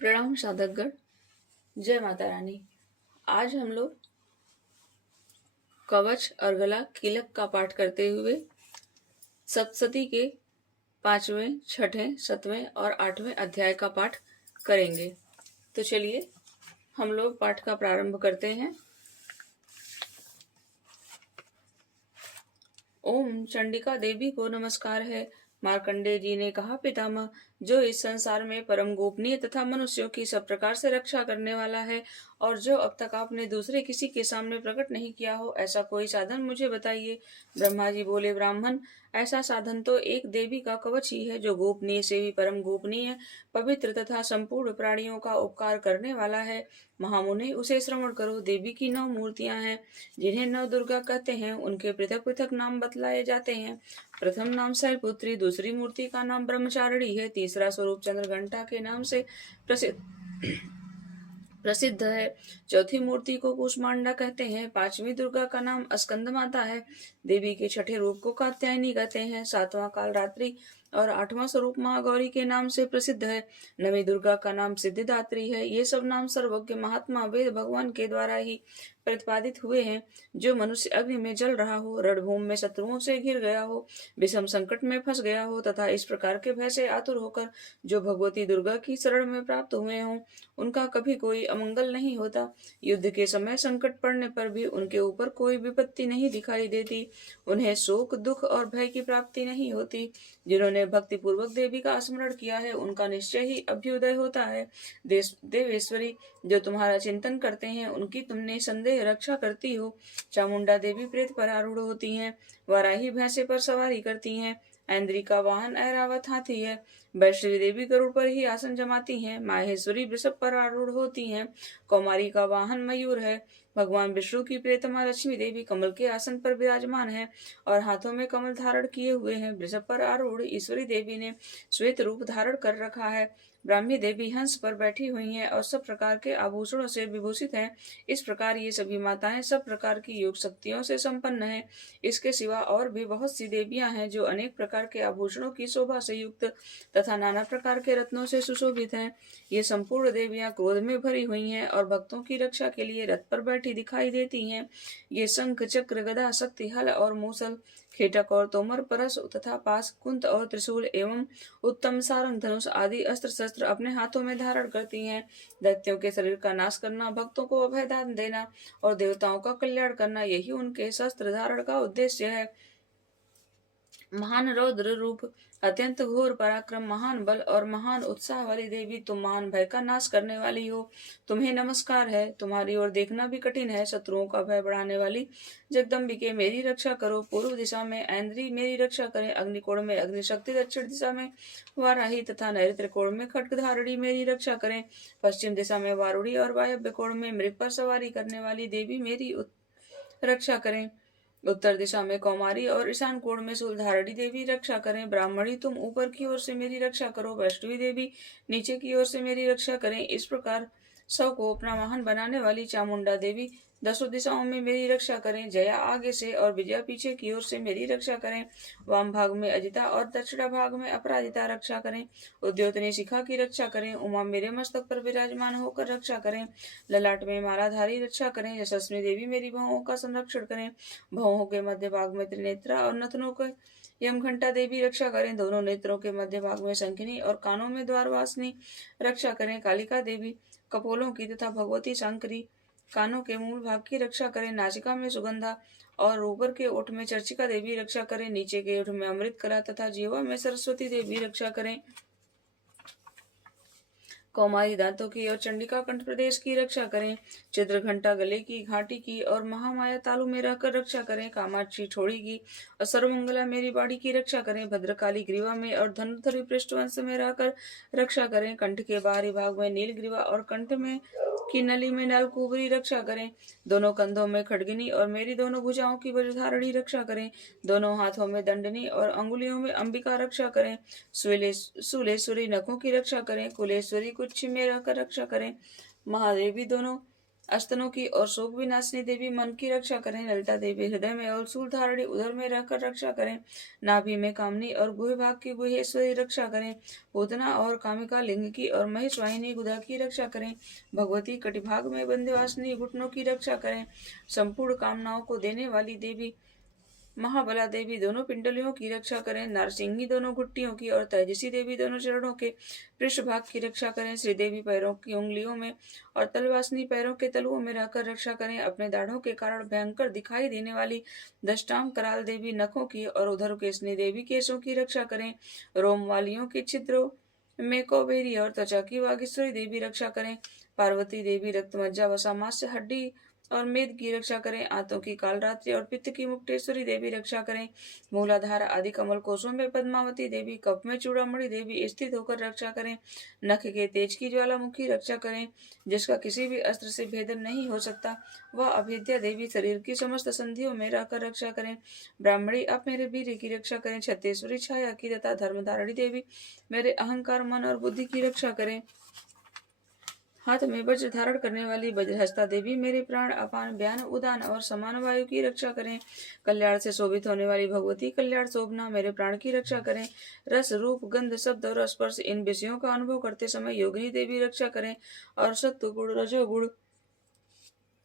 प्रणाम साधकगण। जय माता रानी। आज हम लोग कवच और गला कीलक का पाठ करते हुए सप्तशती के 5वें, 6ठे, 7वें और 8वें अध्याय का पाठ करेंगे। तो चलिए हम लोग पाठ का प्रारंभ करते हैं। ओम चंडिका देवी को नमस्कार है। मार्कंडेय जी ने कहा, पितामह, जो इस संसार में परम गोपनीय तथा मनुष्यों की सब प्रकार से रक्षा करने वाला है और जो अब तक आपने दूसरे किसी के सामने प्रकट नहीं किया हो, ऐसा कोई साधन मुझे बताइए। ब्रह्मा जी बोले, ब्राह्मण, ऐसा साधन तो एक देवी का कवच ही है, जो गोपनीय से भी परम गोपनीय, पवित्र तथा संपूर्ण प्राणियों का उपकार करने वाला है। महामुनि, उसे श्रवण करो। देवी की 9 मूर्तियां हैं, जिन्हें 9 दुर्गा कहते हैं। उनके पृथक पृथक नाम बतलाए जाते हैं। प्रथम नाम शैलपुत्री, दूसरी मूर्ति का नाम ब्रह्मचारिणी है, तीसरा स्वरूप चंद्रघंटा के नाम से प्रसिद्ध है, चौथी मूर्ति को कूष्मांडा कहते हैं, पांचवी दुर्गा का नाम स्कंद माता है, देवी के छठे रूप को कात्यायनी कहते हैं, सातवां कालरात्रि और 8वां स्वरूप महागौरी के नाम से प्रसिद्ध है, नवी दुर्गा का नाम सिद्धिदात्री है। ये सब नाम सर्वज्ञ महात्मा वेद भगवान के द्वारा ही प्रतिपादित हुए हैं। जो मनुष्य अग्नि में जल रहा हो, रणभूमि में शत्रुओं से घिर गया हो, विषम संकट में फंस गया हो तथा इस प्रकार के भय से आतुर होकर जो भगवती दुर्गा की शरण में प्राप्त हुए हों, उनका कभी कोई अमंगल नहीं होता। युद्ध के समय संकट पड़ने पर भी उनके ऊपर कोई विपत्ति नहीं दिखाई देती। उन्हें शोक, दुख और भय की प्राप्ति नहीं होती। जिन्होंने भक्ति पूर्वक देवी का स्मरण किया है, उनका निश्चय ही अभ्युदय होता है। देवेश्वरी, जो तुम्हारा चिंतन करते हैं, उनकी तुमने संदेह रक्षा करती हो। चामुंडा देवी प्रेत पर आरूढ़ होती हैं, वाराही भैंसे पर सवारी करती हैं, ऐन्द्री का वाहन ऐरावत हाथी है, वैष्णवी देवी गरुड़ पर ही आसन जमाती हैं, माहेश्वरी वृषभ पर आरूढ़ होती हैं, कौमारी का वाहन मयूर है, भगवान विष्णु की प्रियतमा लक्ष्मी देवी कमल के आसन पर विराजमान है और हाथों में कमल धारण किए हुए हैं। वृषभ पर आरूढ़ ईश्वरी देवी ने श्वेत रूप धारण कर रखा है। ब्राह्मी देवी हंस पर बैठी हुई हैं और सब प्रकार के आभूषणों से विभूषित हैं। इस प्रकार ये सभी माताएं सब प्रकार की योग शक्तियों से संपन्न हैं। इसके सिवा और भी बहुत सी देवियां हैं, जो अनेक प्रकार के आभूषणों की शोभा से युक्त तथा नाना प्रकार के रत्नों से सुशोभित हैं। ये संपूर्ण देवियां क्रोध में भरी हुई हैं और भक्तों की रक्षा के लिए रथ पर बैठी दिखाई देती हैं। ये शंख, चक्र, गदा, शक्ति, हल और मूसल, खेटक और तोमर, परस तथा पास, कुंत और त्रिशूल एवं उत्तम सारंग, धनुष आदि अस्त्र शस्त्र अपने हाथों में धारण करती हैं। दैत्यों के शरीर का नाश करना, भक्तों को अभयदान देना और देवताओं का कल्याण करना, यही उनके शस्त्र धारण का उद्देश्य है। महान रौद्र रूप, अत्यंत घोर पराक्रम, महान बल और महान उत्साह वाली देवी, तुम महान भय का नाश करने वाली हो। तुम्हें नमस्कार है। तुम्हारी ओर देखना भी कठिन है। शत्रुओं का भय बढ़ाने वाली जगदम्बिके, मेरी रक्षा करो। पूर्व दिशा में ऐन्द्री मेरी रक्षा करें, अग्निकोण में अग्निशक्ति, दक्षिण दिशा में वाराही तथा नैऋत्य कोण में खड्गधारिणी मेरी रक्षा करें, पश्चिम दिशा में वारुणी और वायव्य कोण में मृग पर सवारी करने वाली देवी मेरी रक्षा करें। उत्तर दिशा में कौमारी और ईशान कोण में शूलधारिणी देवी रक्षा करें। ब्राह्मणी, तुम ऊपर की ओर से मेरी रक्षा करो। वैष्णवी देवी नीचे की ओर से मेरी रक्षा करें। इस प्रकार सौ को अपना वाहन बनाने वाली चामुंडा देवी 10 दिशाओं में मेरी रक्षा करें। जया आगे से और विजया पीछे की ओर से मेरी रक्षा करें। वाम भाग में अजिता और दक्षिण भाग में अपराजिता रक्षा करें। उद्योतनी शिखा की रक्षा करें। उमा मेरे मस्तक पर विराजमान होकर रक्षा करें। ललाट में मालाधारी रक्षा करें। यशस्वी देवी मेरी भवों का संरक्षण करें। भवों के मध्य भाग में त्रिनेत्रा और नथनों के यमघंटा देवी रक्षा करें। दोनों नेत्रों के मध्य भाग में शंखिनी और कानों में द्वारवासिनी रक्षा करें। कालिका देवी कपोलों की तथा भगवती शंकरी कानों के मूल भाग की रक्षा करें। नासिका में सुगंधा और ऊपर के ओठ में चर्चिका देवी रक्षा करें। नीचे के ओठ में अमृत कला तथा जीवा में सरस्वती देवी रक्षा करें। कौमारी दांतों की और चंडिका कंठ प्रदेश की रक्षा करें। चित्रघंटा गले की, घाटी की और महामाया तालु में रहकर रक्षा करें। कामाक्षी ठोड़ी की और सर्वमंगला मेरी बाड़ी की रक्षा करें। भद्रकाली ग्रीवा में और धनुधरी पृष्ठवंश में रहकर रक्षा करें। कंठ के बाहरी भाग में नील ग्रीवा और कंठ में की नली में नलकुबरी रक्षा करें। दोनों कंधों में खड्गिनी और मेरी दोनों भुजाओं की वज्रधारणी रक्षा करें। दोनों हाथों में दंडनी और अंगुलियों में अंबिका रक्षा करें। शूलेश्वरी नखों की रक्षा करें। कुलेश्वरी कुछ में रहकर रक्षा करें। महादेवी दोनों अस्तनों की और शोक विनाशिनी देवी मन की रक्षा करें। ललिता देवी हृदय में और शूल धारणी उदर में रहकर रक्षा करें। नाभि में कामनी और गुह भाग की गुहेश्वरी रक्षा करें। पूतना और कामिका लिंग की और महेश वाहिनी गुदा की रक्षा करें। भगवती कटिभाग में बंदवासिनी घुटनों की रक्षा करें। संपूर्ण कामनाओं को देने वाली देवी महाबला देवी दोनों पिंडलियों की रक्षा करें। नारसिंही दोनों घुट्टियों की और तेजसी देवी दोनों चरणों के पृष्ठभाग की रक्षा करें। श्रीदेवी पैरों की उंगलियों में और तलवासनी पैरों के तलुओं में रहकर रक्षा करें। अपने दाढ़ों के कारण भयंकर दिखाई देने वाली दष्टाम कराल देवी नखों की और उधर केसनी देवी केसों की रक्षा करें। रोम वालियों के छिद्रों में कौबेरी और त्वचा की वागीश्वरी देवी रक्षा करें। पार्वती देवी रक्त मज्जा वसा मांस हड्डी और मेद की रक्षा करें। आंतों की कालरात्रि और पित्त की मुक्तेश्वरी देवी रक्षा करें। मूलाधार आदि कमल कोशों में पद्मावती देवी, कप में चूड़ामणि देवी स्थित होकर रक्षा करें। नख के तेज की ज्वालामुखी रक्षा करें, जिसका किसी भी अस्त्र से भेदन नहीं हो सकता, वह अभेद्या देवी शरीर की समस्त संधियों में रहकर रक्षा करें। ब्राह्मणी आप मेरे वीर की रक्षा करें। छत्तीसवरी छाया की तथा धर्मधारणी देवी मेरे अहंकार मन और बुद्धि की रक्षा करें। हाथ में वज्र धारण करने वाली वज्रहस्ता देवी मेरे प्राण अपान ब्यान उदान और समान वायु की रक्षा करें। कल्याण से शोभित होने वाली भगवती कल्याण शोभना मेरे प्राण की रक्षा करें। रस रूप गंध शब्द और स्पर्श इन विषयों का अनुभव करते समय योगिनी देवी रक्षा करें। और सत्व गुण रजोगुण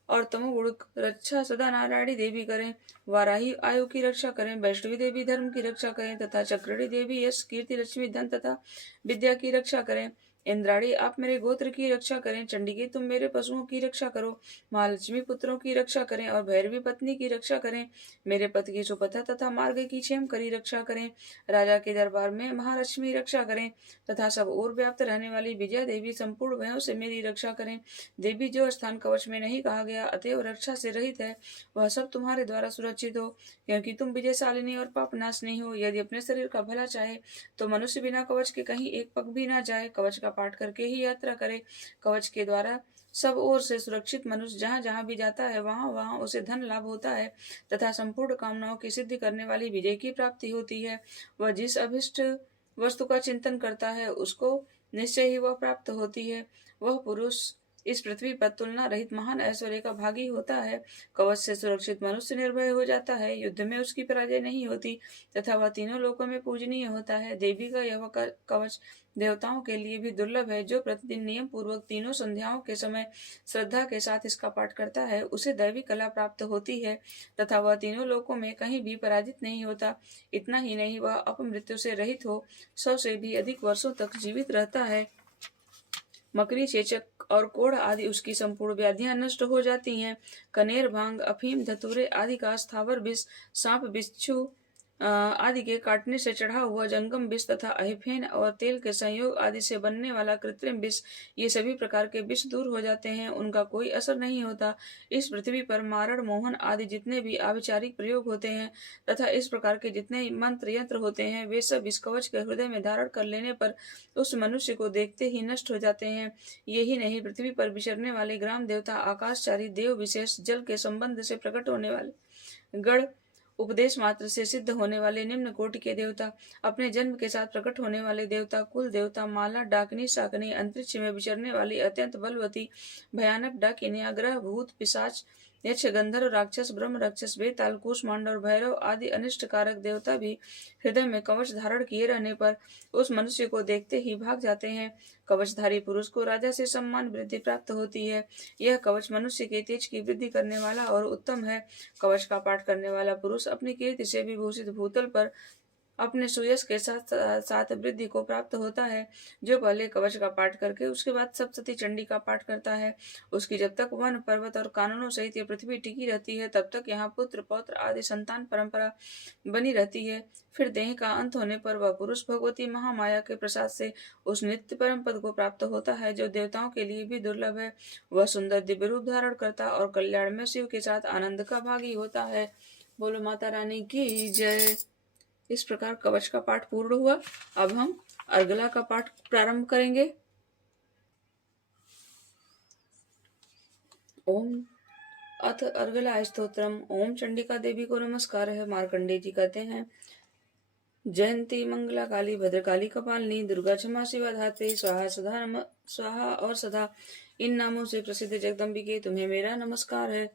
और तमोगुण रक्षा सदा नारायणी देवी करें। वाराही आयु की रक्षा करें। वैष्णवी देवी धर्म की रक्षा करें तथा चक्रणी देवी यश कीर्ति लक्ष्मी धन तथा विद्या की रक्षा करें। इंद्राणी आप मेरे गोत्र की रक्षा करें। चंडिके तुम मेरे पशुओं की रक्षा करो। महालक्ष्मी पुत्रों की रक्षा करें और भैरवी पत्नी की रक्षा करें। मेरे पति की सुपथा तथा मार्ग की क्षेम करी रक्षा करें। राजा के दरबार में महालक्ष्मी रक्षा करें तथा सब ओर व्याप्त रहने वाली विजया देवी संपूर्ण भयों से मेरी रक्षा करें। देवी जो स्थान कवच में नहीं कहा गया अतएव रक्षा से रहित है, वह सब तुम्हारे द्वारा सुरक्षित हो, क्योंकि तुम विजयशालिनी और पापनाशिनी हो। यदि अपने शरीर का भला चाहे तो मनुष्य बिना कवच के कहीं एक पग भी ना जाए, कवच का पाठ करके ही यात्रा करे। कवच के द्वारा सब ओर से सुरक्षित मनुष्य जहाँ जहाँ भी जाता है वहाँ वहाँ उसे धन लाभ होता है तथा संपूर्ण कामनाओं की सिद्धि करने वाली विजय की प्राप्ति होती है। वह जिस अभिष्ट वस्तु का चिंतन करता है उसको निश्चय ही वह प्राप्त होती है। वह पुरुष इस पृथ्वी पर तुलना रहित महान ऐश्वर्य का भागी होता है। कवच से सुरक्षित मनुष्य निर्भय हो जाता है, युद्ध में उसकी पराजय नहीं होती तथा वह तीनों लोकों में पूजनीय होता है। देवी का यह कवच देवताओं के लिए भी दुर्लभ है। जो प्रतिदिन नियम पूर्वक तीनों संध्याओं के समय श्रद्धा के साथ इसका पाठ करता है उसे दैवी कला प्राप्त होती है तथा वह तीनों लोकों में कहीं भी पराजित नहीं होता। इतना ही नहीं, वह अपमृत्यु से रहित हो 100 से भी अधिक वर्षों तक जीवित रहता है। मकड़ी, चेचक और कोढ़ आदि उसकी संपूर्ण व्याधियां नष्ट हो जाती हैं। कनेर, भांग, अफीम, धतूरे आदि का स्थावर विष, सांप, बिच्छू आदि के काटने से चढ़ा हुआ जंगम विष तथा अहिफेन और तेल के संयोग आदि से बनने वाला कृत्रिम विष, ये सभी प्रकार के विष दूर हो जाते हैं, उनका कोई असर नहीं होता। इस पृथ्वी पर मारण, मोहन आदि जितने भी आविचारिक प्रयोग होते हैं तथा इस प्रकार के जितने मंत्र यंत्र होते हैं, वे सब इस कवच के हृदय में धारण कर लेने पर उस मनुष्य को देखते ही नष्ट हो जाते हैं। यही नहीं, पृथ्वी पर विचरने वाले ग्राम देवता, आकाशचारी देव, विशेष जल के संबंध से प्रकट होने वाले गण, उपदेश मात्र से सिद्ध होने वाले निम्न कोटि के देवता, अपने जन्म के साथ प्रकट होने वाले देवता, कुल देवता, माला, डाकनी, शाकनी, अंतरिक्ष में विचरने वाली अत्यंत बलवती भयानक डाकिनियां, ग्रह, भूत, पिशाच, यक्ष, गंधर्व, राक्षस, ब्रह्म राक्षस, बेताल, कूष्मांड और भैरव आदि अनिष्ट कारक देवता भी हृदय में कवच धारण किए रहने पर उस मनुष्य को देखते ही भाग जाते हैं। कवचधारी पुरुष को राजा से सम्मान वृद्धि प्राप्त होती है। यह कवच मनुष्य के तेज की वृद्धि करने वाला और उत्तम है। कवच का पाठ करने वाला पुरुष अपनी कीर्ति से विभूषित भूतल पर अपने सुयश के साथ साथ वृद्धि को प्राप्त होता है। जो पहले कवच का पाठ करके उसके बाद सप्तशती चंडी का पाठ करता है, उसकी जब तक वन पर्वत और कानूनों सहित यह पृथ्वी टिकी रहती है तब तक यहाँ पुत्र पौत्र आदि संतान परंपरा बनी रहती है। फिर देह का अंत होने पर वह पुरुष भगवती महामाया के प्रसाद से उस नित्य परम पद को प्राप्त होता है जो देवताओं के लिए भी दुर्लभ है। वह सुंदर दिव्य रूप धारण करता और कल्याण में शिव के साथ आनंद का भागी होता है। बोलो माता रानी की जय। इस प्रकार कवच का पाठ पूर्ण हुआ। अब हम अर्गला का पाठ प्रारंभ करेंगे। ओम अथ अर्गला स्तोत्रम। ओम चंडिका देवी को नमस्कार है। मार्कंडे जी कहते हैं, जयंती मंगला काली भद्रकाली कपालिनी दुर्गा क्षमा शिवा धात्री स्वाहा सदा स्वाहा और सदा इन नामों से प्रसिद्ध जगदम्बिके तुम्हें मेरा नमस्कार है।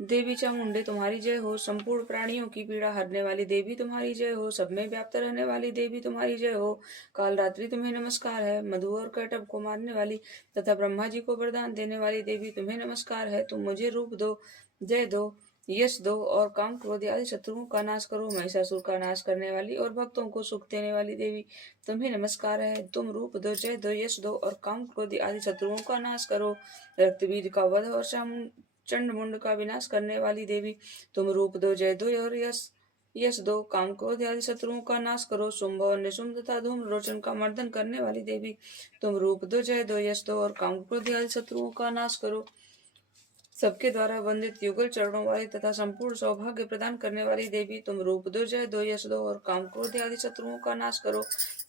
देवी चामुंडे तुम्हारी जय हो। संपूर्ण प्राणियों की पीड़ा हरने वाली देवी तुम्हारी जय हो। सब में व्याप्त रहने वाली देवी तुम्हारी जय हो। काल रात्रि तुम्हें नमस्कार है। मधु और कैटभ को मारने वाली तथा ब्रह्मा जी को वरदान देने वाली देवी तुम्हें नमस्कार है। तुम मुझे रूप दो, जय दो, यश दो और काम क्रोध आदि शत्रुओं का नाश करो। महिषासुर का नाश करने वाली और भक्तों को सुख देने वाली देवी तुम्हें नमस्कार है। तुम रूप दो, जय दो, यश दो और काम क्रोध आदि शत्रुओं का नाश करो। रक्तबीज का वध और चंड मुंड का विनाश करने वाली देवी तुम रूप दो, जय दो और यश दो, काम क्रोध आदि शत्रुओं का नाश करो। शुंभ और निशुंभ तथा धूम्र रोचन का मर्दन करने वाली देवी तुम रूप दो, जय दो, यश दो और काम क्रोध आदि शत्रुओं का नाश करो। सबके द्वारा वंदित युगल चरणों वाली तथा संपूर्ण सौभाग्य प्रदान करने वाली देवी तुम रूप दो, जय दो, यश दो और काम क्रोध आदि शत्रुओं का नाश करो।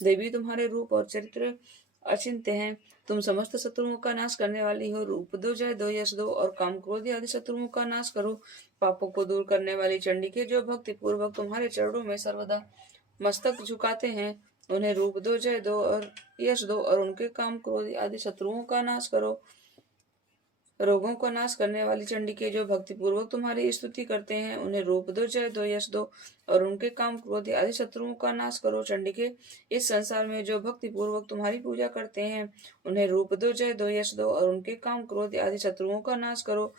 देवी तुम्हारे रूप और चरित्र अचिंत्य हैं। तुम समस्त शत्रुओं का नाश करने वाली हो। रूप दो, जय दो, यश दो और काम क्रोध आदि शत्रुओं का नाश करो। पापों को दूर करने वाली चंडिके जो भक्ति पूर्वक तुम्हारे चरणों में सर्वदा मस्तक झुकाते हैं, उन्हें रूप दो, जय दो और यश दो और उनके काम क्रोध आदि शत्रुओं का नाश करो। रोगों का नाश करने वाली चंडिके जो भक्ति पूर्वक तुम्हारी स्तुति करते हैं, उन्हें रूप दो, जय दो, यश दो और उनके काम क्रोध आदि शत्रुओं का नाश करो। चंडिके इस संसार में जो भक्ति पूर्वक तुम्हारी पूजा करते हैं, उन्हें रूप दो, जय दो, यश दो और उनके काम क्रोध आदि शत्रुओं का नाश करो।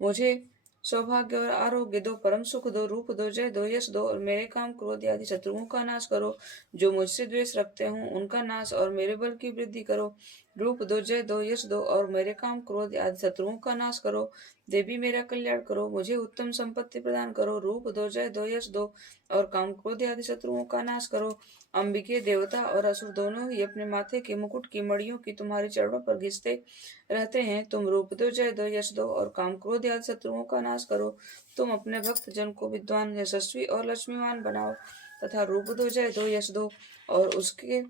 मुझे सौभाग्य और आरोग्य दो, परम सुख दो, रूप दो, जय दो, यश दो और मेरे काम क्रोध आदि शत्रुओं का नाश करो। जो मुझसे द्वेष रखते हों उनका नाश और मेरे बल की वृद्धि करो। रूप दो, जय दो, यश दो और मेरे काम क्रोध आदि शत्रुओं का नाश करो। देवी मेरा कल्याण करो, मुझे उत्तम संपत्ति प्रदान करो। रूप दो, जय दो, यश दो और काम क्रोध आदि शत्रुओं का नाश करो। अंबिके, देवता और असुर दोनों ही अपने माथे के मुकुट की मड़ियों की तुम्हारे चरणों पर घिसते रहते हैं। तुम रूप दो, जय दो, यश दो और काम क्रोध आदि शत्रुओं का नाश करो। तुम अपने भक्त जन को विद्वान, यशस्वी और लक्ष्मीवान बनाओ तथा रूप दो, जय दो, यश दो और उसके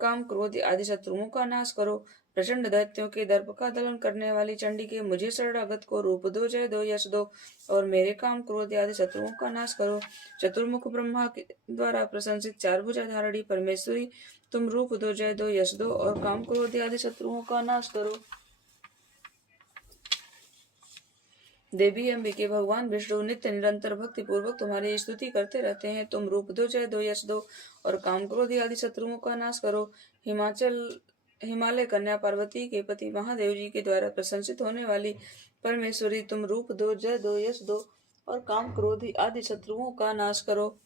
काम क्रोध आदि शत्रुओं का नाश करो। प्रचंड दैत्यों के दर्प का दलन करने वाली चंडिके मुझे शरणागत को रूप दो, जय दो, यश दो और मेरे काम क्रोध आदि शत्रुओं का नाश करो। चतुर्मुख ब्रह्मा के द्वारा प्रशंसित चार भुजाधारिणी परमेश्वरी तुम रूप दो, जय दो, यश दो और काम क्रोध आदि शत्रुओं का नाश करो। देवी अंबिके, भगवान विष्णु नित्य निरंतर भक्ति पूर्वक तुम्हारी स्तुति करते रहते हैं। तुम रूप दो, जय दो, यश दो और काम क्रोध आदि शत्रुओं का नाश करो। हिमालय कन्या पार्वती के पति महादेव जी के द्वारा प्रशंसित होने वाली परमेश्वरी तुम रूप दो, जय दो, यश दो और काम क्रोध आदि शत्रुओं का नाश करो।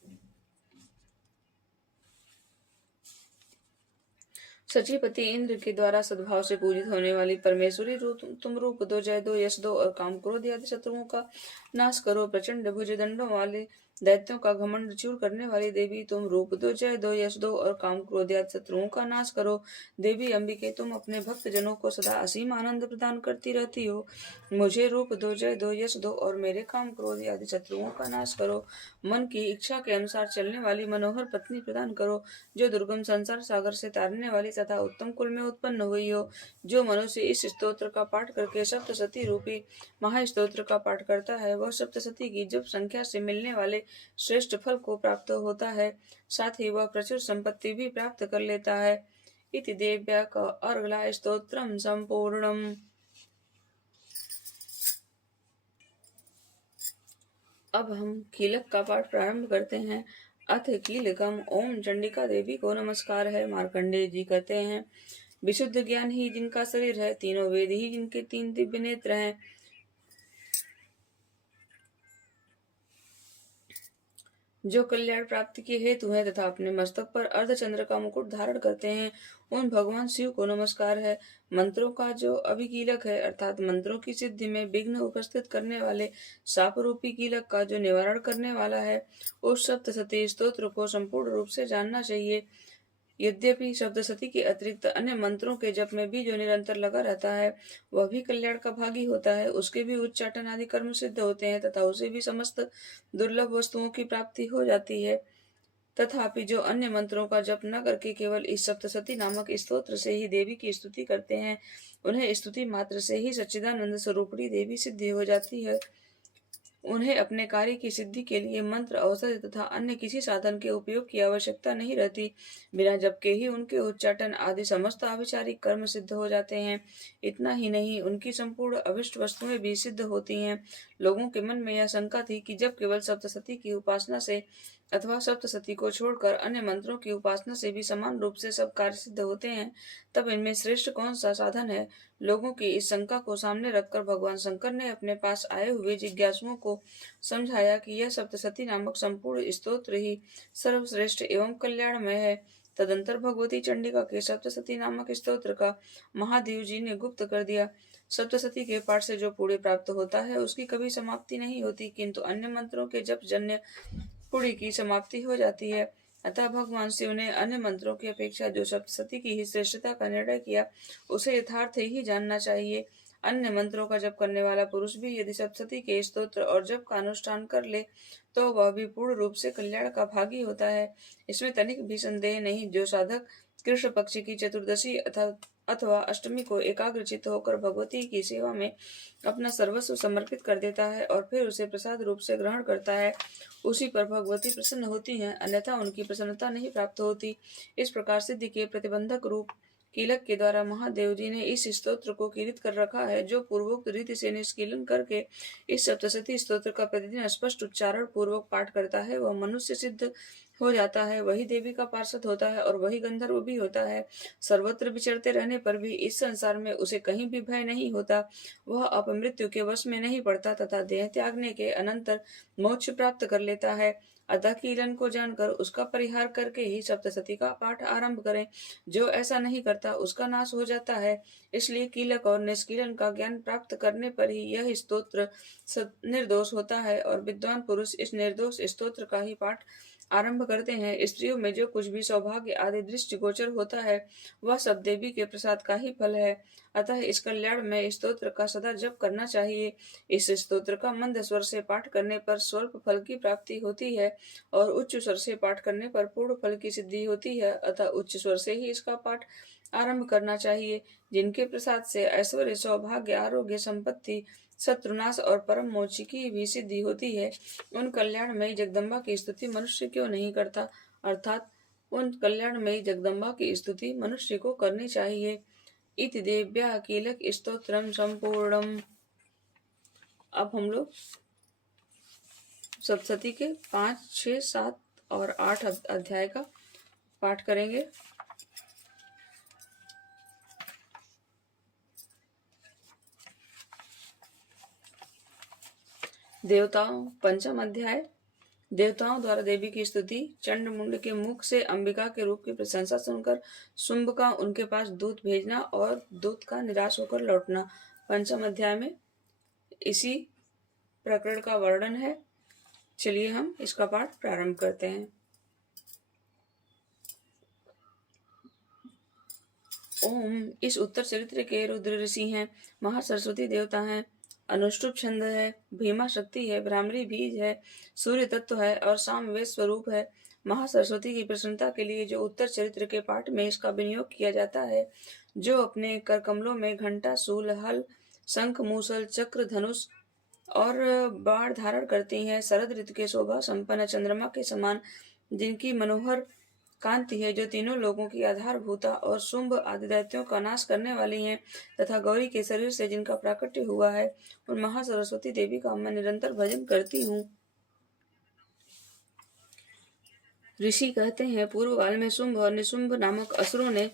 सचीपति इंद्र के द्वारा सद्भाव से पूजित होने वाली परमेश्वरी तुम रूप दो, जय दो, यश दो और काम क्रोध आदि शत्रुओं का नाश करो। प्रचंड भुज दंडों वाले दैत्यों का घमंड चूर करने वाली देवी तुम रूप दो, जय दो, यश दो और काम क्रोध आदि शत्रुओं का नाश करो। देवी अंबिके, तुम अपने भक्त जनों को सदा असीम आनंद प्रदान करती रहती हो। मुझे रूप दो, जय दो, यश दो और मेरे काम क्रोध आदि शत्रुओं का नाश करो। मन की इच्छा के अनुसार चलने वाली मनोहर पत्नी प्रदान करो, जो दुर्गम संसार सागर से तारने वाली तथा उत्तम कुल में उत्पन्न हुई हो। जो मनुष्य इस स्तोत्र का पाठ करके सप्तशती रूपी महास्तोत्र का पाठ करता है, वह सप्तशती की जप संख्या से मिलने वाले श्रेष्ठ फल को प्राप्त होता है। साथ ही वह प्रचुर संपत्ति भी प्राप्त कर लेता है। इति देव्या का अर्गला स्तोत्रम संपूर्णम। अब हम कीलक का पाठ प्रारंभ करते हैं। अथ कीलकम। ओम चंडिका देवी को नमस्कार है। मार्कंडेय जी कहते हैं, विशुद्ध ज्ञान ही जिनका शरीर है, तीनों वेद ही जिनके तीन दिव्य नेत्र हैं, जो कल्याण प्राप्ति के हेतु है तथा अपने मस्तक पर अर्धचंद्र का मुकुट धारण करते हैं, उन भगवान शिव को नमस्कार है। मंत्रों का जो अभिकीलक है, अर्थात मंत्रों की सिद्धि में विघ्न उपस्थित करने वाले साप रूपी कीलक का जो निवारण करने वाला है, उस सप्तशती स्तोत्र को संपूर्ण रूप से जानना चाहिए। यद्यपि सप्तशती के अतिरिक्त अन्य मंत्रों के जप में भी जो निरंतर लगा रहता है, वह भी कल्याण का भागी होता है। उसके भी उच्चाटन आदि कर्म सिद्ध होते हैं तथा उसे भी समस्त दुर्लभ वस्तुओं की प्राप्ति हो जाती है। तथापि जो अन्य मंत्रों का जप न करके केवल इस सप्तशती नामक स्तोत्र से ही देवी की स्तुति करते हैं, उन्हें स्तुति मात्र से ही सच्चिदानंद स्वरूपणी देवी सिद्धि हो जाती है। उन्हें अपने कार्य की सिद्धि के लिए मंत्र, औषधि तथा अन्य किसी साधन के उपयोग की आवश्यकता नहीं रहती। बिना जप के ही उनके उच्चाटन आदि समस्त आभिचारिक कर्म सिद्ध हो जाते हैं। इतना ही नहीं, उनकी संपूर्ण अभिष्ट वस्तुएं भी सिद्ध होती हैं। लोगों के मन में यह शंका थी कि जब केवल सप्तशती की उपासना से अथवा सप्तशती को छोड़कर अन्य मंत्रों की उपासना से भी समान रूप से सब कार्य सिद्ध होते हैं, तब इनमें श्रेष्ठ कौन सा साधन है। लोगों की इस शंका को सामने रखकर भगवान शंकर ने अपने पास आए हुए जिज्ञासुओं को समझाया कि यह सप्तशती नामक संपूर्ण स्तोत्र ही सर्वश्रेष्ठ एवं कल्याणमय है। तदंतर भगवती चंडिका के सप्तशती नामक स्तोत्र का महादेव जी ने गुप्त कर दिया। सप्तशती के पाठ से जो पुण्य प्राप्त होता है उसकी कभी समाप्ति नहीं होती, किंतु अन्य मंत्रों के जप जन्य पुण्य की समाप्ति हो जाती है। अतः भगवान शिव ने अन्य मंत्रों की अपेक्षा जो सप्तशती की ही श्रेष्ठता का निर्णय किया, उसे यथार्थ ही जानना चाहिए। अन्य मंत्रों का जप करने वाला पुरुष भी यदि सप्तशती के स्तोत्र और जप का अनुष्ठान कर ले, तो वह भी पूर्ण रूप से कल्याण का भागी होता है। इसमें तनिक भी संदेह नहीं। जो साधक कृष्ण पक्ष की चतुर्दशी अथवा अष्टमी को एकाग्रचित्त होकर भगवती की सेवा में अपना सर्वस्व समर्पित कर देता है और फिर उसे प्रसाद रूप से ग्रहण करता है, उसी पर भगवती प्रसन्न होती हैं, अन्यथा उनकी प्रसन्नता नहीं प्राप्त होती। इस प्रकार सिद्धि के प्रतिबंधक रूप कीलक के द्वारा महादेव जी ने इस स्तोत्र को कीलित कर रखा है। जो पूर्वोक्त रीति से निष्कीलन करके इस सप्तशती स्तोत्र का प्रतिदिन स्पष्ट उच्चारण पूर्वक पाठ करता है, वह मनुष्य सिद्ध हो जाता है, वही देवी का पार्षद होता है और वही गंधर्व भी होता है। सर्वत्र विचरते रहने पर भी इस संसार में उसे कहीं भी भय नहीं होता। वह अपमृत्यु के वश में नहीं पड़ता तथा देह त्यागने के अनंतर मोक्ष प्राप्त कर लेता है। अतः कीलन को जानकर उसका परिहार करके ही सप्तशती का पाठ आरंभ करें। जो ऐसा नहीं करता उसका नाश हो जाता है। इसलिए कीलक और निष्कीलन का ज्ञान प्राप्त करने पर ही यह स्तोत्र निर्दोष होता है और विद्वान पुरुष इस निर्दोष स्तोत्र का ही पाठ आरंभ करते हैं। स्त्रियों में जो कुछ भी सौभाग्य आदि दृष्टिगोचर होता है, वह सब देवी के प्रसाद का ही फल है। अतः इस कल्याण में स्तोत्र का सदा जप करना चाहिए। इस स्तोत्र का मंद स्वर से पाठ करने पर स्वल्प फल की प्राप्ति होती है और उच्च स्वर से पाठ करने पर पूर्ण फल की सिद्धि होती है। अतः उच्च स्वर से ही इसका पाठ आरंभ करना चाहिए। जिनके प्रसाद से ऐश्वर्य, सौभाग्य, आरोग्य, संपत्ति, शत्रुनाश और परम मोक्ष की भी सिद्धि होती है, उन कल्याणमयी जगदम्बा की स्तुति मनुष्य क्यों नहीं करता। अर्थात उन कल्याणमयी जगदम्बा की स्तुति मनुष्य को करनी चाहिए। इति देव्या कीलक स्तोत्रम संपूर्णम। अब हम लोग सप्तशती के 5, 6, 7 और 8 अध्याय का पाठ करेंगे। देवताओं, पंचम अध्याय। देवताओं द्वारा देवी की स्तुति। चंड मुंड के मुख से अंबिका के रूप की प्रशंसा सुनकर शुंभ का उनके पास दूत भेजना और दूत का निराश होकर लौटना। पंचम अध्याय में इसी प्रकरण का वर्णन है। चलिए हम इसका पाठ प्रारंभ करते हैं। ओम। इस उत्तर चरित्र के रुद्र ऋषि हैं, महासरस्वती देवता हैं, अनुष्टुप छंद है, भीमा शक्ति है, भ्रामरी बीज है, सूर्य तत्व है और सामवेद स्वरूप है। महासरस्वती की प्रसन्नता के लिए जो उत्तर चरित्र के पाठ में इसका विनियोग किया जाता है, जो अपने कर कमलों में घंटा, शूल, हल, शंख, मूसल, चक्र, धनुष और बाण धारण करती हैं, शरद ऋतु के शोभा संपन्न चंद्रमा के समान जिनकी मनोहर कांति है, जो तीनों लोगों की आधारभूता और शुंभ आदि दैत्यों का नाश करने वाली हैं, तथा गौरी के शरीर से जिनका प्राकट्य हुआ है, उन महासरस्वती देवी का मैं निरंतर भजन करती हूँ। ऋषि कहते हैं, पूर्व काल में शुंभ और निशुंभ नामक असुरों ने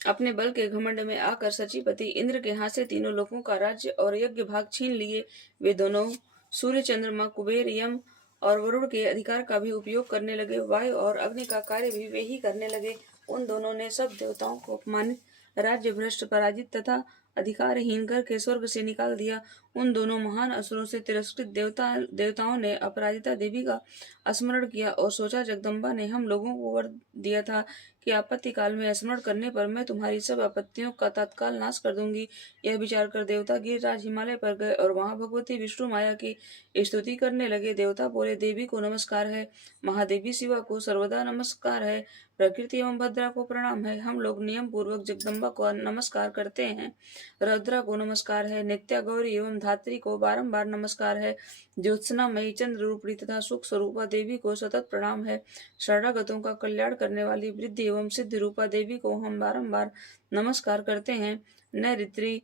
अपने बल के घमंड में आकर सचीपति इंद्र के हाथ से तीनों लोगों का राज्य और यज्ञ भाग छीन लिए। वे दोनों सूर्य, चंद्रमा, कुबेर, यम और वरुण के अधिकार का भी उपयोग करने लगे। वायु और अग्नि का कार्य भी वे ही करने लगे। उन दोनों ने सब देवताओं को अपमानित, राज्य भ्रष्ट, पराजित तथा अधिकारहीन करके स्वर्ग से निकाल दिया। उन दोनों महान असुरों से तिरस्कृत देवताओं ने अपराजिता देवी का स्मरण किया और सोचा, जगदम्बा ने हम लोगों को वर दिया था कि आपत्ति काल में स्मरण करने पर मैं तुम्हारी सब आपत्तियों का तत्काल नाश कर दूंगी। यह विचार कर देवता गिरिराज हिमालय पर गए और वहां भगवती विष्णु माया की स्तुति करने लगे। देवता बोले, देवी को नमस्कार है, महादेवी शिवा को सर्वदा नमस्कार है, प्रकृति एवं भद्रा को प्रणाम है। हम लोग नियम पूर्वक जगदम्बा को नमस्कार करते हैं। रुद्रा को नमस्कार है, नित्या, गौरी एवं धात्री को बारंबार नमस्कार है। ज्योत्सनामयी चंद्र रूपी तथा सुख स्वरूपा देवी को सतत प्रणाम है। शरणागतों का कल्याण करने वाली वृद्धि एवं सिद्ध रूपा देवी को हम बारंबार नमस्कार करते हैं। नैऋत्री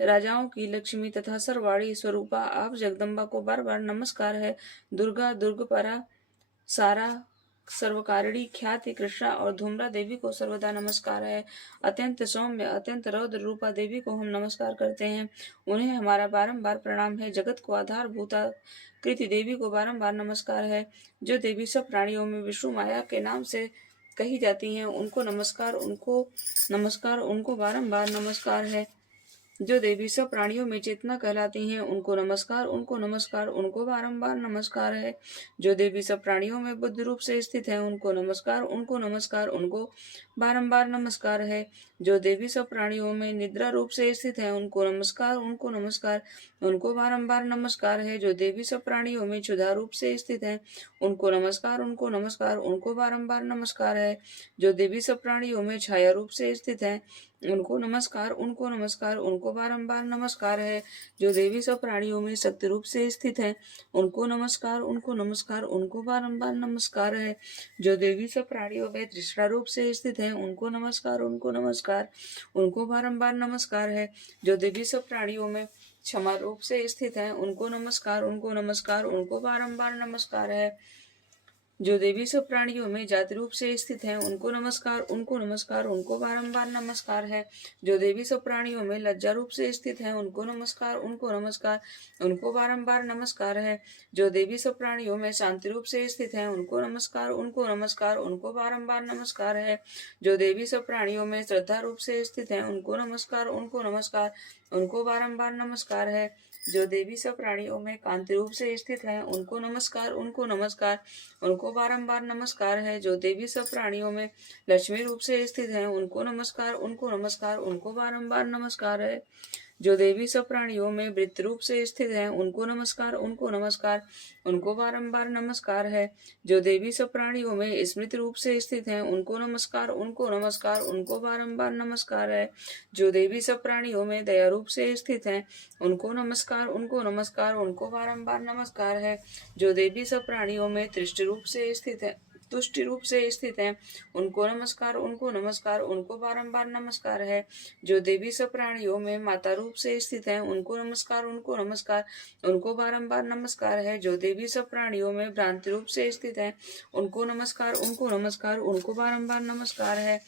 राजाओं की लक्ष्मी तथा सर्वाणी स्वरूपा आप जगदम्बा को बार बार नमस्कार है। दुर्गा, दुर्गपरा, सारा, सर्वकारिणी, ख्याति, कृष्णा और धूम्रा देवी को सर्वदा नमस्कार है। अत्यंत सौम्य, अत्यंत रौद्र रूपा देवी को हम नमस्कार करते हैं। उन्हें हमारा बारंबार प्रणाम है। जगत को आधारभूता कृति देवी को बारंबार नमस्कार है। जो देवी सब प्राणियों में विष्णु माया के नाम से कही जाती हैं, उनको नमस्कार, उनको बारंबार नमस्कार है। जो देवी सब प्राणियों में चेतना कहलाती हैं, उनको नमस्कार, उनको बारंबार नमस्कार है। जो देवी सब प्राणियों में बुद्ध रूप से स्थित है, उनको नमस्कार, उनको बारंबार नमस्कार है। जो देवी सब प्राणियों में निद्रा रूप से स्थित है, उनको नमस्कार, उनको बारंबार नमस्कार है। जो देवी सब प्राणियों में क्षुधा रूप से स्थित है, उनको नमस्कार, उनको बारंबार नमस्कार है। जो देवी सब प्राणियों में छाया रूप से स्थित है, उनको नमस्कार, उनको बारंबार नमस्कार है। जो देवी सब प्राणियों में शक्ति रूप से स्थित है, उनको नमस्कार, उनको बारंबार नमस्कार है। जो देवी सब प्राणियों में तृष्णा रूप से स्थित है, उनको नमस्कार, उनको बारंबार नमस्कार है। जो देवी सब प्राणियों में क्षमा रूप से स्थित है, उनको नमस्कार, उनको बारंबार नमस्कार है। जो देवी सब प्राणियों में जाति रूप से स्थित हैं, उनको नमस्कार, उनको बारंबार नमस्कार है। जो देवी सब प्राणियों में लज्जा रूप से स्थित हैं, उनको नमस्कार, उनको बारंबार नमस्कार है। जो देवी सब प्राणियों में शांति रूप से स्थित हैं, उनको नमस्कार, उनको बारंबार नमस्कार है। जो देवी सब प्राणियों में श्रद्धा रूप से स्थित हैं, उनको नमस्कार, उनको बारंबार नमस्कार है। जो देवी सब प्राणियों में कांति रूप से स्थित हैं, उनको नमस्कार, उनको बारंबार नमस्कार है। जो देवी सब प्राणियों में लक्ष्मी रूप से स्थित हैं, उनको नमस्कार, उनको बारंबार नमस्कार है। जो देवी सब प्राणियों में वृत्त रूप से स्थित हैं, उनको नमस्कार, उनको बारंबार नमस्कार है। जो देवी सब प्राणियों में स्मृति रूप से स्थित हैं, उनको नमस्कार, उनको बारंबार नमस्कार है। जो देवी सब प्राणियों में दया रूप से स्थित हैं, उनको नमस्कार, उनको बारंबार नमस्कार है। जो देवी सब प्राणियों में तुष्टि रूप से स्थित हैं, उनको नमस्कार, उनको बारंबार नमस्कार है। जो देवी सब प्राणियों में माता रूप से स्थित हैं, उनको नमस्कार, उनको बारंबार नमस्कार है। जो देवी सब प्राणियों में भ्रांति रूप से स्थित हैं, उनको नमस्कार, उनको बारंबार नमस्कार है।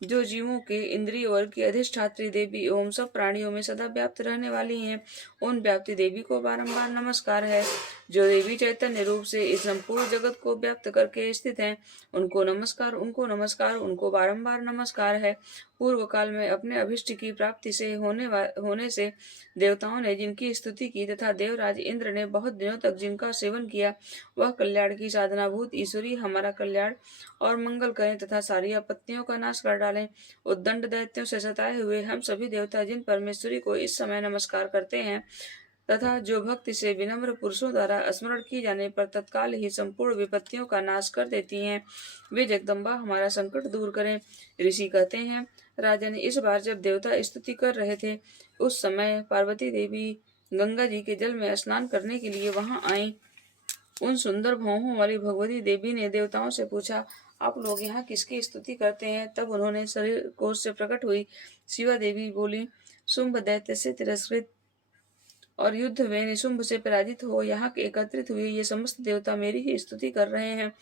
जो जीवों के इंद्रिय वर्ग की अधिष्ठात्री देवी एवं सब प्राणियों में सदा व्याप्त रहने वाली हैं, उन व्याप्ति देवी को बारंबार नमस्कार है। जो देवी चैतन्य रूप से इस संपूर्ण जगत को व्याप्त करके स्थित हैं, उनको नमस्कार, उनको बारंबार नमस्कार है। पूर्व काल में अपने अभिष्ट की प्राप्ति से होने से देवताओं ने जिनकी स्तुति की तथा देवराज इंद्र ने बहुत दिनों तक जिनका सेवन किया, वह कल्याण की साधना भूत ईश्वरी हमारा कल्याण और मंगल करें तथा सारी आपत्तियों का नाश कर डालें। उद्दंड दैत्यों से सताए हुए हम सभी देवता जिन परमेश्वरी को इस समय नमस्कार करते हैं तथा जो भक्ति से विनम्र पुरुषों द्वारा स्मरण की जाने पर तत्काल ही संपूर्ण विपत्तियों का नाश कर देती हैं, वे जगदम्बा हमारा संकट दूर करें। ऋषि कहते हैं, राजन, इस बार जब देवता स्तुति कर रहे थे, उस समय पार्वती देवी गंगा जी के जल में स्नान करने के लिए वहां आईं। उन सुंदर भौहों वाली भगवती देवी ने देवताओं से पूछा, आप लोग यहाँ किसकी स्तुति करते हैं? तब उन्होंने शरीर कोश से प्रकट हुई शिवा देवी बोली, शुंभ दैत्य से तिरस्कृत और युद्ध में निशुंभ से पराजित हो यहाँ एकत्रित हुए ये समस्त देवता मेरी ही स्तुति कर रहे हैं।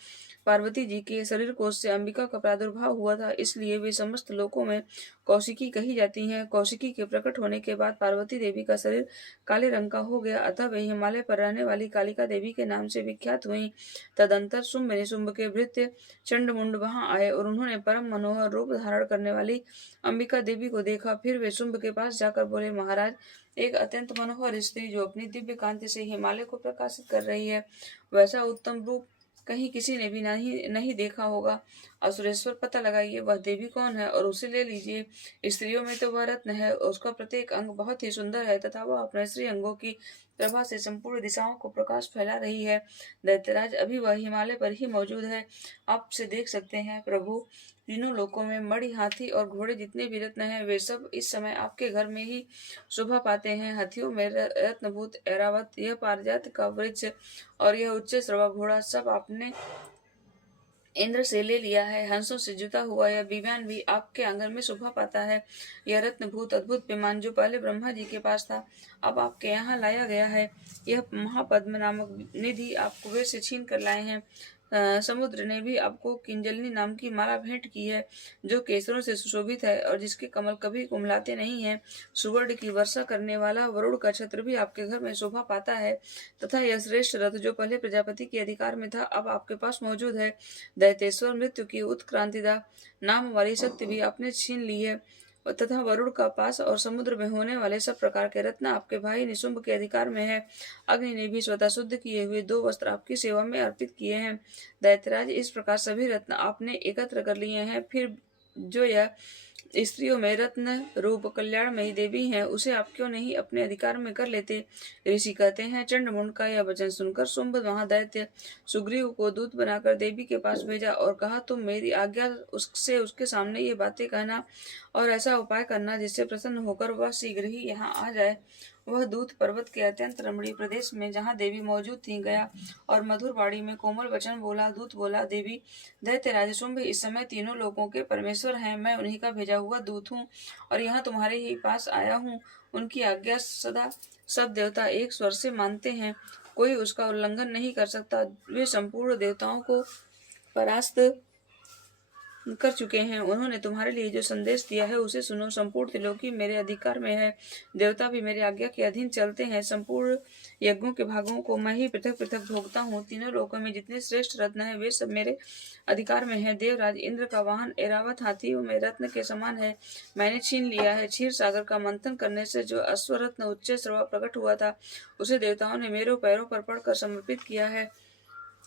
पार्वती जी के शरीर कोश से अंबिका का प्रादुर्भाव हुआ था, इसलिए वे समस्त लोकों में कौशिकी कही जाती हैं। कौशिकी के प्रकट होने के बाद पार्वती देवी का शरीर काले रंग का हो गया, अतः वे हिमालय पर रहने वाली कालिका देवी के नाम से विख्यात हुई। तदंतर शुंभ निशुंभ के भृत्य चंडमुंड वहां आए और उन्होंने परम मनोहर रूप धारण करने वाली अंबिका देवी को देखा। फिर वे शुंभ के पास जाकर बोले, महाराज, एक अत्यंत मनोहर स्त्री जो अपनी दिव्य कांति से हिमालय को प्रकाशित कर रही है, वैसा उत्तम रूप कहीं किसी ने भी नहीं देखा होगा। असुरेश्वर, पता लगाइए वह देवी कौन है और उसे ले लीजिए। स्त्रियों में तो वह रत्न है, उसका प्रत्येक अंग बहुत ही सुंदर है तथा वह अपने स्त्री अंगों की प्रभा से संपूर्ण दिशाओं को प्रकाश फैला रही है। दैत्यराज, अभी वह हिमालय पर ही मौजूद है, आप उसे देख सकते हैं। प्रभु, तीनों लोकों में मणि, हाथी और घोड़े जितने भी रत्न हैं वे सब इस समय आपके घर में ही शोभा पाते हैं। हाथियों में रत्नभूत ऐरावत, यह पारिजात का वृक्ष और यह उच्च श्रवा घोड़ा सब आपने इंद्र से ले लिया है। हंसों से जुता हुआ यह विमान भी आपके आंगन में शोभा पाता है। यह रत्नभूत अद्भुत विमान जो पहले ब्रह्मा जी के पास था अब आपके यहाँ लाया गया है। यह महापद्म नामक निधि आप कुबेर से छीन कर लाए हैं। समुद्र ने भी आपको किंजलनी नाम की माला भेंट की है जो केसरों से सुशोभित है और जिसके कमल कभी कुमलाते नहीं हैं। सुवर्ण की वर्षा करने वाला वरुण का छत्र भी आपके घर में शोभा पाता है तथा यह श्रेष्ठ रथ जो पहले प्रजापति के अधिकार में था अब आपके पास मौजूद है। दैतेश्वर मृत्यु की उत्क्रांतिदा नाम वाली शक्ति भी आपने छीन ली है तथा वरुण का पास और समुद्र में होने वाले सब प्रकार के रत्न आपके भाई निशुंभ के अधिकार में है। अग्नि ने भी स्वतः शुद्ध किए हुए 2 वस्त्र आपकी सेवा में अर्पित किए हैं। दैत्यराज, इस प्रकार सभी रत्न आपने एकत्र कर लिए हैं। फिर जो यह स्त्रियों में रत्न रूप कल्याणमयी देवी हैं उसे आप क्यों नहीं अपने अधिकार में कर लेते। ऋषि कहते हैं, चंडमुंड का यह वचन सुनकर शुंभ महादैत्य सुग्रीव को दूत बनाकर देवी के पास भेजा और कहा, तुम मेरी आज्ञा उससे उसके सामने ये बातें कहना और ऐसा उपाय करना जिससे प्रसन्न होकर वह शीघ्र ही यहाँ आ जाए। वह दूत पर्वत के अत्यंत रमणीय प्रदेश में जहाँ देवी मौजूद थी गया और मधुर वाणी में कोमल वचन बोला। दूत बोला, देवी, दैत्यराज शुंभ इस समय तीनों लोकों के परमेश्वर हैं। मैं उन्हीं का भेजा हुआ दूत हूँ और यहाँ तुम्हारे ही पास आया हूँ। उनकी आज्ञा सदा सब देवता एक स्वर से मानते हैं, कोई उसका उल्लंघन नहीं कर सकता। वे संपूर्ण देवताओं को परास्त कर चुके हैं। उन्होंने तुम्हारे लिए जो संदेश दिया है उसे सुनो। संपूर्ण त्रिलोकी मेरे अधिकार में है, देवता भी मेरी आज्ञा के अधीन चलते हैं। संपूर्ण यज्ञों के भागों को मैं ही पृथक पृथक भोगता हूँ। तीनों लोकों में जितने श्रेष्ठ रत्न हैं वे सब मेरे अधिकार में है। देवराज इंद्र का वाहन ऐरावत हाथियों में रत्न के समान है, मैंने छीन लिया है। क्षीर सागर का मंथन करने से जो अश्वरत्न उच्च श्रवा प्रकट हुआ था उसे देवताओं ने मेरे पैरों पर पड़कर समर्पित किया है।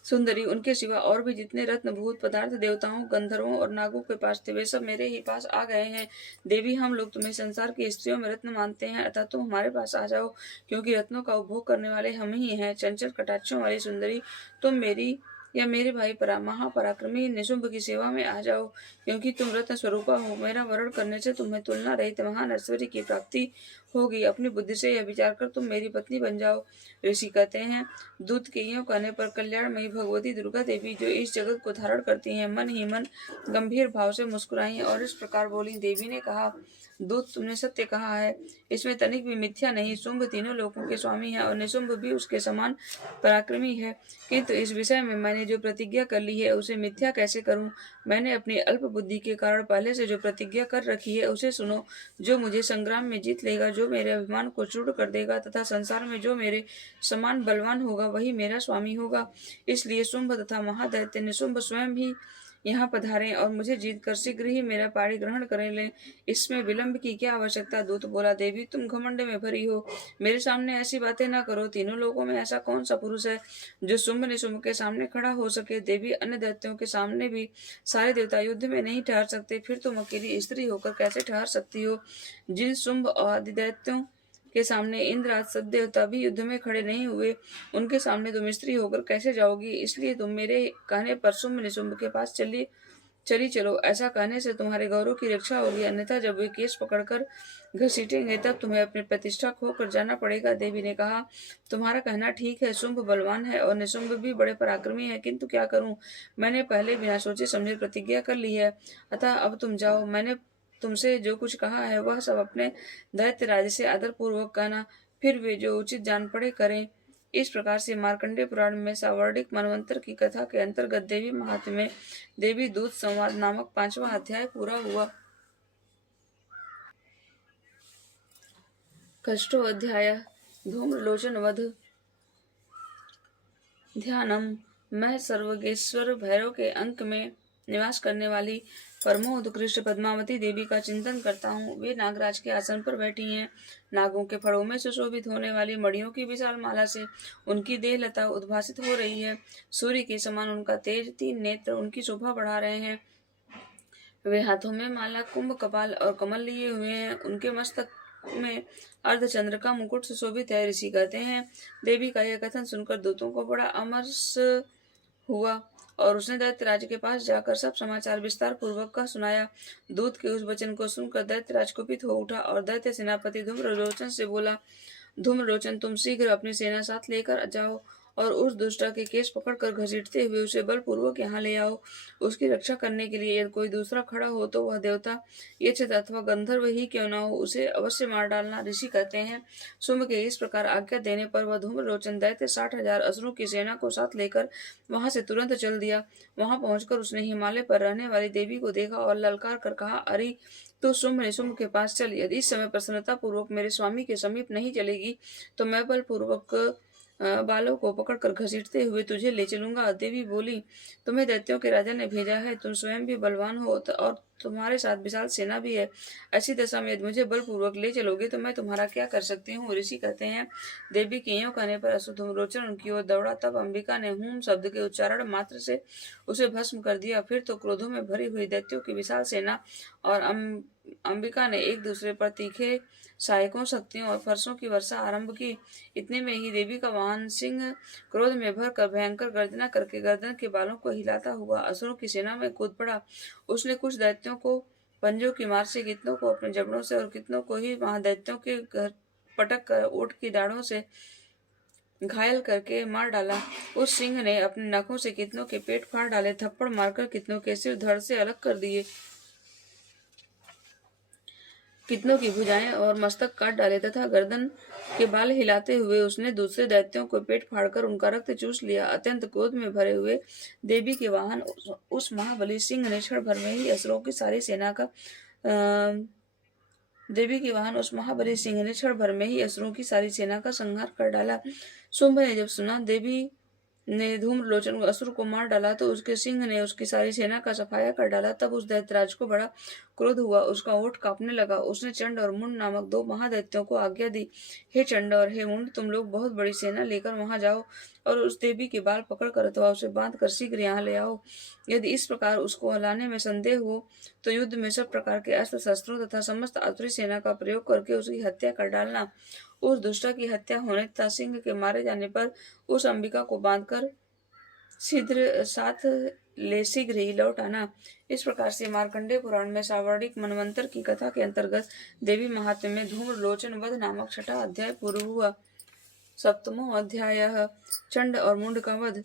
सुंदरी, उनके सिवा और भी जितने रत्नभूत पदार्थ देवताओं, गंधर्वों और नागों के पास थे वे सब मेरे ही पास आ गए हैं। देवी, हम लोग तुम्हें संसार की स्त्रियों में रत्न मानते हैं, अतः तुम हमारे पास आ जाओ, क्योंकि रत्नों का उपभोग करने वाले हम ही हैं। चंचल कटाक्षों वाली सुंदरी, तुम मेरी या मेरे भाई महापराक्रमी निशुंभ की सेवा में आ जाओ, क्योंकि तुम रत्न स्वरूपा हो। मेरा वरण करने से तुम्हें तुलना रहित महान ऐश्वर्य की प्राप्ति होगी। अपनी बुद्धि से यह विचार कर तुम मेरी पत्नी बन जाओ। ऋषि कहते हैं, दूत के यूं कहने पर कल्याणमयी भगवती दुर्गा देवी जो इस जगत को धारण करती हैं मन ही मन गंभीर भाव से मुस्कुराई और इस प्रकार बोली। देवी ने कहा, दूत, तुमने सत्य कहा है, इसमें तनिक भी मिथ्या नहीं। शुंभ तीनों लोकों के स्वामी है और निशुंभ भी उसके समान पराक्रमी है, किंतु इस विषय में मैंने जो प्रतिज्ञा कर ली है उसे मिथ्या कैसे करूं। मैंने अपनी अल्प बुद्धि के कारण पहले से जो प्रतिज्ञा कर रखी है उसे सुनो। जो मुझे संग्राम में जीत लेगा, जो मेरे अभिमान को चूर्ण कर देगा तथा संसार में जो मेरे समान बलवान होगा वही मेरा स्वामी होगा। इसलिए शुंभ तथा महादैत्य निशुंभ स्वयं भी यहाँ पधारें और मुझे जीत कर शीघ्र ही मेरा पाणी ग्रहण कर लें। इसमें विलंब की क्या आवश्यकता। दूत बोला, देवी, तुम घमंड में भरी हो, मेरे सामने ऐसी बातें न करो। तीनों लोगों में ऐसा कौन सा पुरुष है जो शुंभ निशुंभ के सामने खड़ा हो सके। देवी, अन्य दैत्यों के सामने भी सारे देवता युद्ध में नहीं ठहर सकते, फिर तुम अकेली स्त्री होकर कैसे ठहर सकती हो। जिन शुंभ आदि दैत्यों के सामने इंद्र आदि सब देवता भी युद्ध में खड़े नहीं हुए, उनके सामने तुम स्त्री होकर कैसे जाओगी। इसलिए तुम मेरे कहने पर शुंभ निशुंभ के पास चली चलो। ऐसा कहने से तुम्हारे गौरव की रक्षा होगी, अन्यथा जब वे केस पकड़कर घसीटेंगे तब तुम्हें अपनी प्रतिष्ठा खोकर जाना पड़ेगा। देवी ने कहा, तुम्हारा कहना ठीक है, शुंभ बलवान है और निशुंभ भी बड़े पराक्रमी है, किंतु क्या करूं, मैंने पहले बिना सोचे समझे प्रतिज्ञा कर ली है, अतः अब तुम जाओ। मैंने तुमसे जो कुछ कहा है वह सब अपने दैत्य राज से आदर पूर्वक कहना, फिर वे जो उचित जान पड़े करें। इस प्रकार से मार्कंडेय पुराण में सावर्णिक मनवंतर की कथा के अंतर्गत देवी महात्म्य में देवी दूत संवाद नामक 5वां अध्याय पूरा हुआ। कष्टो अध्याय धूम्रलोचन वध। ध्यानम। मैं सर्वगेश्वर भैरव के अंक में निवास करने वाली परमोत्कृष्ट पद्मावती देवी का चिंतन करता हूँ। वे नागराज के आसन पर बैठी हैं। नागों के फड़ों में सुशोभित होने वाली मणियों की विशाल माला से उनकी देह लता उद्भासित हो रही है। सूर्य के समान उनका तेज, 3 नेत्र उनकी शोभा बढ़ा रहे हैं। वे हाथों में माला, कुंभ, कपाल और कमल लिए हुए हैं। उनके मस्तक में अर्धचंद्र का मुकुट सुशोभित है। ऋषि कहते हैं, देवी का यह कथन सुनकर दूतों को बड़ा अमरस हुआ और उसने दैत्यराज के पास जाकर सब समाचार विस्तार पूर्वक का सुनाया। दूत के उस वचन को सुनकर दैत्यराज कुपित हो उठा और दैत्य सेनापति धूम्रलोचन से बोला, धूम्रलोचन, तुम शीघ्र अपनी सेना साथ लेकर जाओ और उस दुष्टा के केस पकड़कर घसीटते हुए उसे बलपूर्वक यहाँ ले आओ। उसकी रक्षा करने के लिए यदि कोई दूसरा खड़ा हो तो वह देवता, यक्षित अथवा गंधर्व ही क्यों न हो, उसे अवश्य मार डालना। ऋषि कहते हैं, शुंभ के इस प्रकार आज्ञा देने पर वह धूम्रलोचन दैत्य 60,000 असुरों की सेना को साथ लेकर वहां से तुरंत चल दिया। वहां पहुंचकर उसने हिमालय पर रहने वाली देवी को देखा और ललकार कर कहा, अरे तो शुंभ ने शुंभ के पास चल, यदि इस समय प्रसन्नता पूर्वक मेरे स्वामी के समीप नहीं चलेगी तो मैं बलपूर्वक बालों को पकड़कर घसीटते हुए तुझे ले चलूंगा। देवी बोली, तुम्हें दैत्यों के राजा ने भेजा है, तुम स्वयं भी बलवान हो और तुम्हारे साथ विशाल सेना भी है। ऐसी दशा में यदि मुझे बलपूर्वक ले चलोगे तो मैं तुम्हारा क्या कर सकती हूँ। ऋषि कहते हैं, देवी के यूं कहने पर धूम्रलोचन उनकी ओर दौड़ा। तब अंबिका ने हूम शब्द के उच्चारण मात्र से उसे भस्म कर दिया। फिर तो क्रोधों में भरी हुई दैत्यों की विशाल सेना और अंबिका ने एक दूसरे पर तीखे सहायकों, शक्तियों और फरसों की वर्षा आरंभ की। इतने में ही देवी का वाहन सिंह क्रोध में भरकर भयंकर गर्जना करके गर्दन के बालों को हिलाता हुआ असुरों की सेना में कूद पड़ा। उसने कुछ दैत्यों को पंजों की मार से, कितनों को अपने जबड़ों से और कितनों को ही महादैत्यों के घर पटक कर ओठ की दाढ़ों से घायल करके मार डाला। उस सिंह ने अपने नखों से कितनों के पेट फाड़ डाले, थप्पड़ मारकर कितनों के सिर धड़ से अलग कर दिए, कितनों की भुजाएं और मस्तक काट डाले तथा गर्दन के बाल हिलाते हुए उसने दूसरे दैत्यों को पेट फाड़कर उनका रक्त चूस लिया। अत्यंत क्रोध में भरे हुए देवी के वाहन उस महाबली सिंह ने क्षण भर में ही असुरों की सारी सेना का देवी के वाहन उस महाबली सिंह ने क्षण भर में ही असुरों की सारी सेना का संहार कर डाला। शुंभ ने जब सुना देवी ने धूम्रलोचन असुर को मार डाला तो उसके सिंह ने उसकी सारी सेना का सफाया कर डाला। तब उस दैत्यराज को बड़ा क्रोध हुआ, उसका ओठ कांपने लगा। उसने चंड और मुंड नामक 2 महादैत्यों को आज्ञा दी, हे चंड और हे मुंड, तुम लोग बहुत बड़ी सेना लेकर वहां जाओ और उस देवी के बाल पकड़कर अथवा उसे बांधकर शीघ्र यहाँ ले आओ। यदि इस प्रकार उसको लाने में संदेह हो तो युद्ध में सब प्रकार के अस्त्र शस्त्रों तथा समस्त आसुरी सेना का प्रयोग करके उसकी हत्या कर डालना। उस दुष्टा की हत्या होने तथा सिंह के मारे जाने पर उस अंबिका को बांधकर शीघ्र साथ ले शीघ्र ही लौट आना। इस प्रकार से मार्कंडेय पुराण में सावर्णिक मनवंतर की कथा के अंतर्गत देवी महात्म्य में धूम्रलोचन वध नामक 6वां अध्याय पूर्ण हुआ। 7वां अध्याय चंड और मुंड का वध।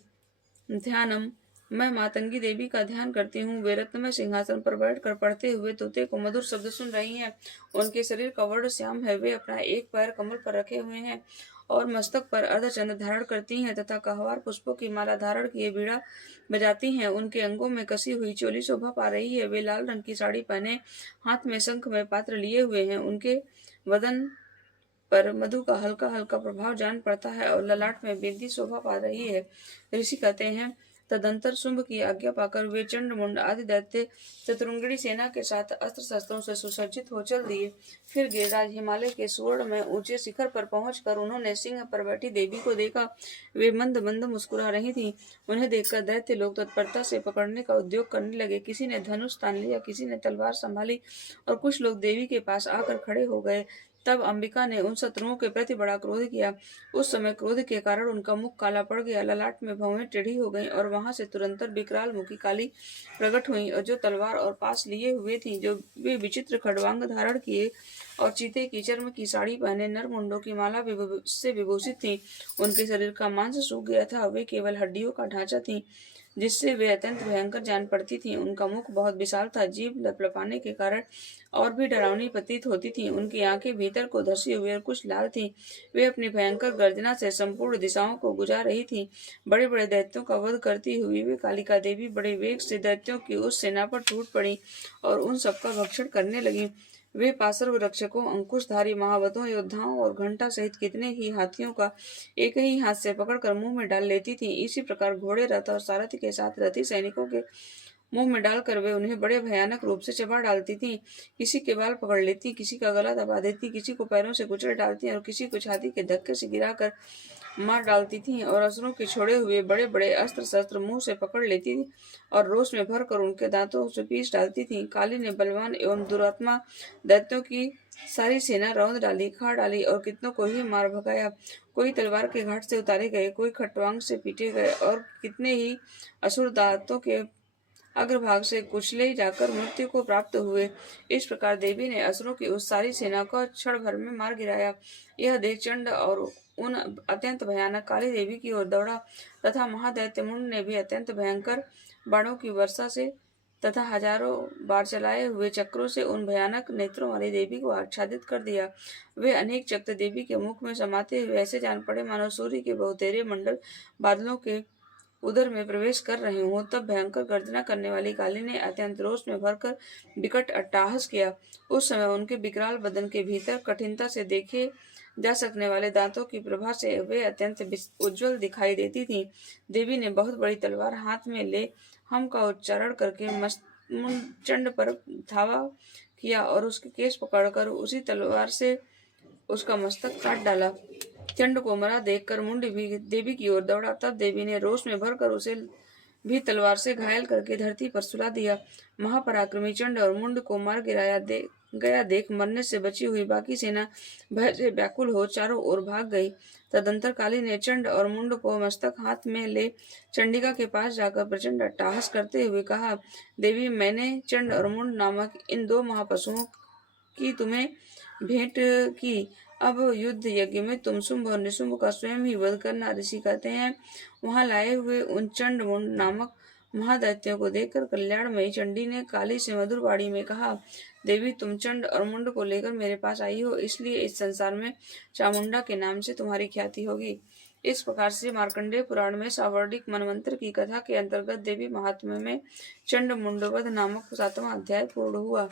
ध्यानम। मैं मातंगी देवी का ध्यान करती हूँ। वे रत्नमय सिंहासन पर बैठकर पढ़ते हुए तोते को मधुर शब्द सुन रही हैं। उनके शरीर का वर्ण श्याम है। वे अपना एक पैर कमल पर रखे हुए हैं और मस्तक पर अर्धचंद्र धारण करती हैं तथा कहवार पुष्पों की माला धारण किए बीड़ा बजाती हैं। उनके अंगों में कसी हुई चोली शोभा पा रही है। वे लाल रंग की साड़ी पहने हाथ में शंख में पात्र लिए हुए हैं। उनके वदन पर मधु का हल्का हल्का प्रभाव जान पड़ता है और ललाट में बिंदी शोभा पा रही है। ऋषि कहते हैं, तदंतर शुंभ की आज्ञा पाकर वे चंड मुंड आदि दैत्य चतुरंगिणी सेना के साथ अस्त्र शस्त्रों से सुसज्जित हो चल दिए। फिर गिरिराज हिमालय के सुवर्ण में ऊंचे शिखर पर पहुंचकर उन्होंने सिंह पर बैठी देवी को देखा। वे मंद मंद मुस्कुरा रही थीं। उन्हें देखकर दैत्य लोग तत्परता से पकड़ने का उद्योग करने लगे। किसी ने धनुष तान लिया, किसी ने तलवार संभाली और कुछ लोग देवी के पास आकर खड़े हो गए। तब अंबिका ने उन शत्रुओं के प्रति बड़ा क्रोध किया। उस समय क्रोध के कारण उनका मुख काला पड़ गया, ललाट में भौहें टेढ़ी हो गईं और वहां से तुरंतर विकराल मुखी काली प्रकट हुई और जो तलवार और पास लिए हुए थी, जो वे विचित्र खड़वांग धारण किए और चीते की चर्म की साड़ी पहने नर मुंडों की माला से विभूषित थी। उनके शरीर का मांस सूख गया था। वे केवल हड्डियों का ढांचा थी जिससे वे अत्यंत भयंकर जान पड़ती थीं। उनका मुख बहुत विशाल था, जीभ लपलपाने के कारण और भी डरावनी प्रतीत होती थीं। उनकी आंखें भीतर को धसी हुई और कुछ लाल थीं। वे अपनी भयंकर गर्जना से संपूर्ण दिशाओं को गुजार रही थीं। बड़े बड़े दैत्यों का वध करती हुई वे कालिका देवी बड़े वेग से दैत्यों की उस सेना पर टूट पड़ी और उन सबका भक्षण करने लगी। वे पार्श्व रक्षकों, अंकुशधारी महावतों, योद्धाओं और घंटा सहित कितने ही हाथियों का एक ही हाथ से पकड़कर मुंह में डाल लेती थीं। इसी प्रकार घोड़े, रथ और सारथी के साथ रथी सैनिकों के मुंह में डालकर वे उन्हें बड़े भयानक रूप से चबा डालती थीं। किसी के बाल पकड़ लेती, किसी का गला दबा देती, किसी को पैरों से कुचल डालती और किसी को छाती के धक्के से गिराकर मार डालती थीं और असुरों के छोड़े हुए बड़े बड़े अस्त्र शस्त्र मुंह से पकड़ लेती थी और रोष में भरकर उनके दांतों से पीस डालती थीं। काली ने बलवान एवं दुरात्मा दैत्यों की सारी सेना रौंद डाली, खा डाली और कितनों को ही मार भगाया। कोई तलवार के घाट से उतारे गए, कोई खट्वांग से पीटे गए और कितने ही असुर दांतों के अग्रभाग से कुचले जाकर मृत्यु को प्राप्त हुए। इस प्रकार देवी ने असुरों की उस सारी सेना को क्षण भर में मार गिराया। यह देख चंड और उन अत्यंत भयानक काली देवी की ओर दौड़ा तथा महादैत्य मुंड ने भी अत्यंत भयंकर बाणों की वर्षा से तथा हजारों बार चलाए हुए चक्रों से उन भयानक नेत्रों वाली देवी को आच्छादित कर दिया। वे अनेक चक्र देवी के मुख में समाते हुए ऐसे जान पड़े मानो सूर्य के बहुतेरे मंडल बादलों के उदर में प्रवेश कर रहे हों। तब भयंकर गर्जना करने वाली काली ने अत्यंत रोष में भरकर विकट अट्टहास किया। उस समय उनके विकराल बदन के भीतर कठिनता से देखे जा सकने वाले दांतों की प्रभा से वे अत्यंत उज्जवल दिखाई देती थीं। देवी ने बहुत बड़ी तलवार हाथ में ले हम का उच्चारण करके चंड पर धावा किया और उसके केस पकड़कर उसी तलवार से उसका मस्तक काट डाला। चंड को मरा देखकर मुंड भी देवी की ओर दौड़ा। तब देवी ने रोष में भरकर उसे भी तलवार से घायल करके धरती पर सुला दिया। महापराक्रमी चंड और मुंड को मार गिराया गया देख मरने से बची हुई बाकी सेना भय से व्याकुल हो चारों ओर भाग गई। तदंतर काली ने चंड और मुंड को मस्तक हाथ में ले चंडिका के पास जाकर प्रचंड अट्टहास करते हुए कहा, देवी, मैंने चंड और मुंड नामक इन दो महापशुओं की तुम्हें भेंट की। अब युद्ध यज्ञ में तुम शुंभ और निशुंभ का स्वयं ही वध करना। ऋषि कहते हैं, वहां लाए हुए उन चंड मुंड नामक महादैत्यों को देखकर कल्याणमयी चंडी ने काली से मधुर वाणी में कहा, देवी, तुम चंड और मुंड को लेकर मेरे पास आई हो, इसलिए इस संसार में चामुंडा के नाम से तुम्हारी ख्याति होगी। इस प्रकार से मार्कंडेय पुराण में सावर्णिक मनमंत्र की कथा के अंतर्गत देवी महात्म्य में चंड मुंडवध नामक 7वां अध्याय पूर्ण हुआ।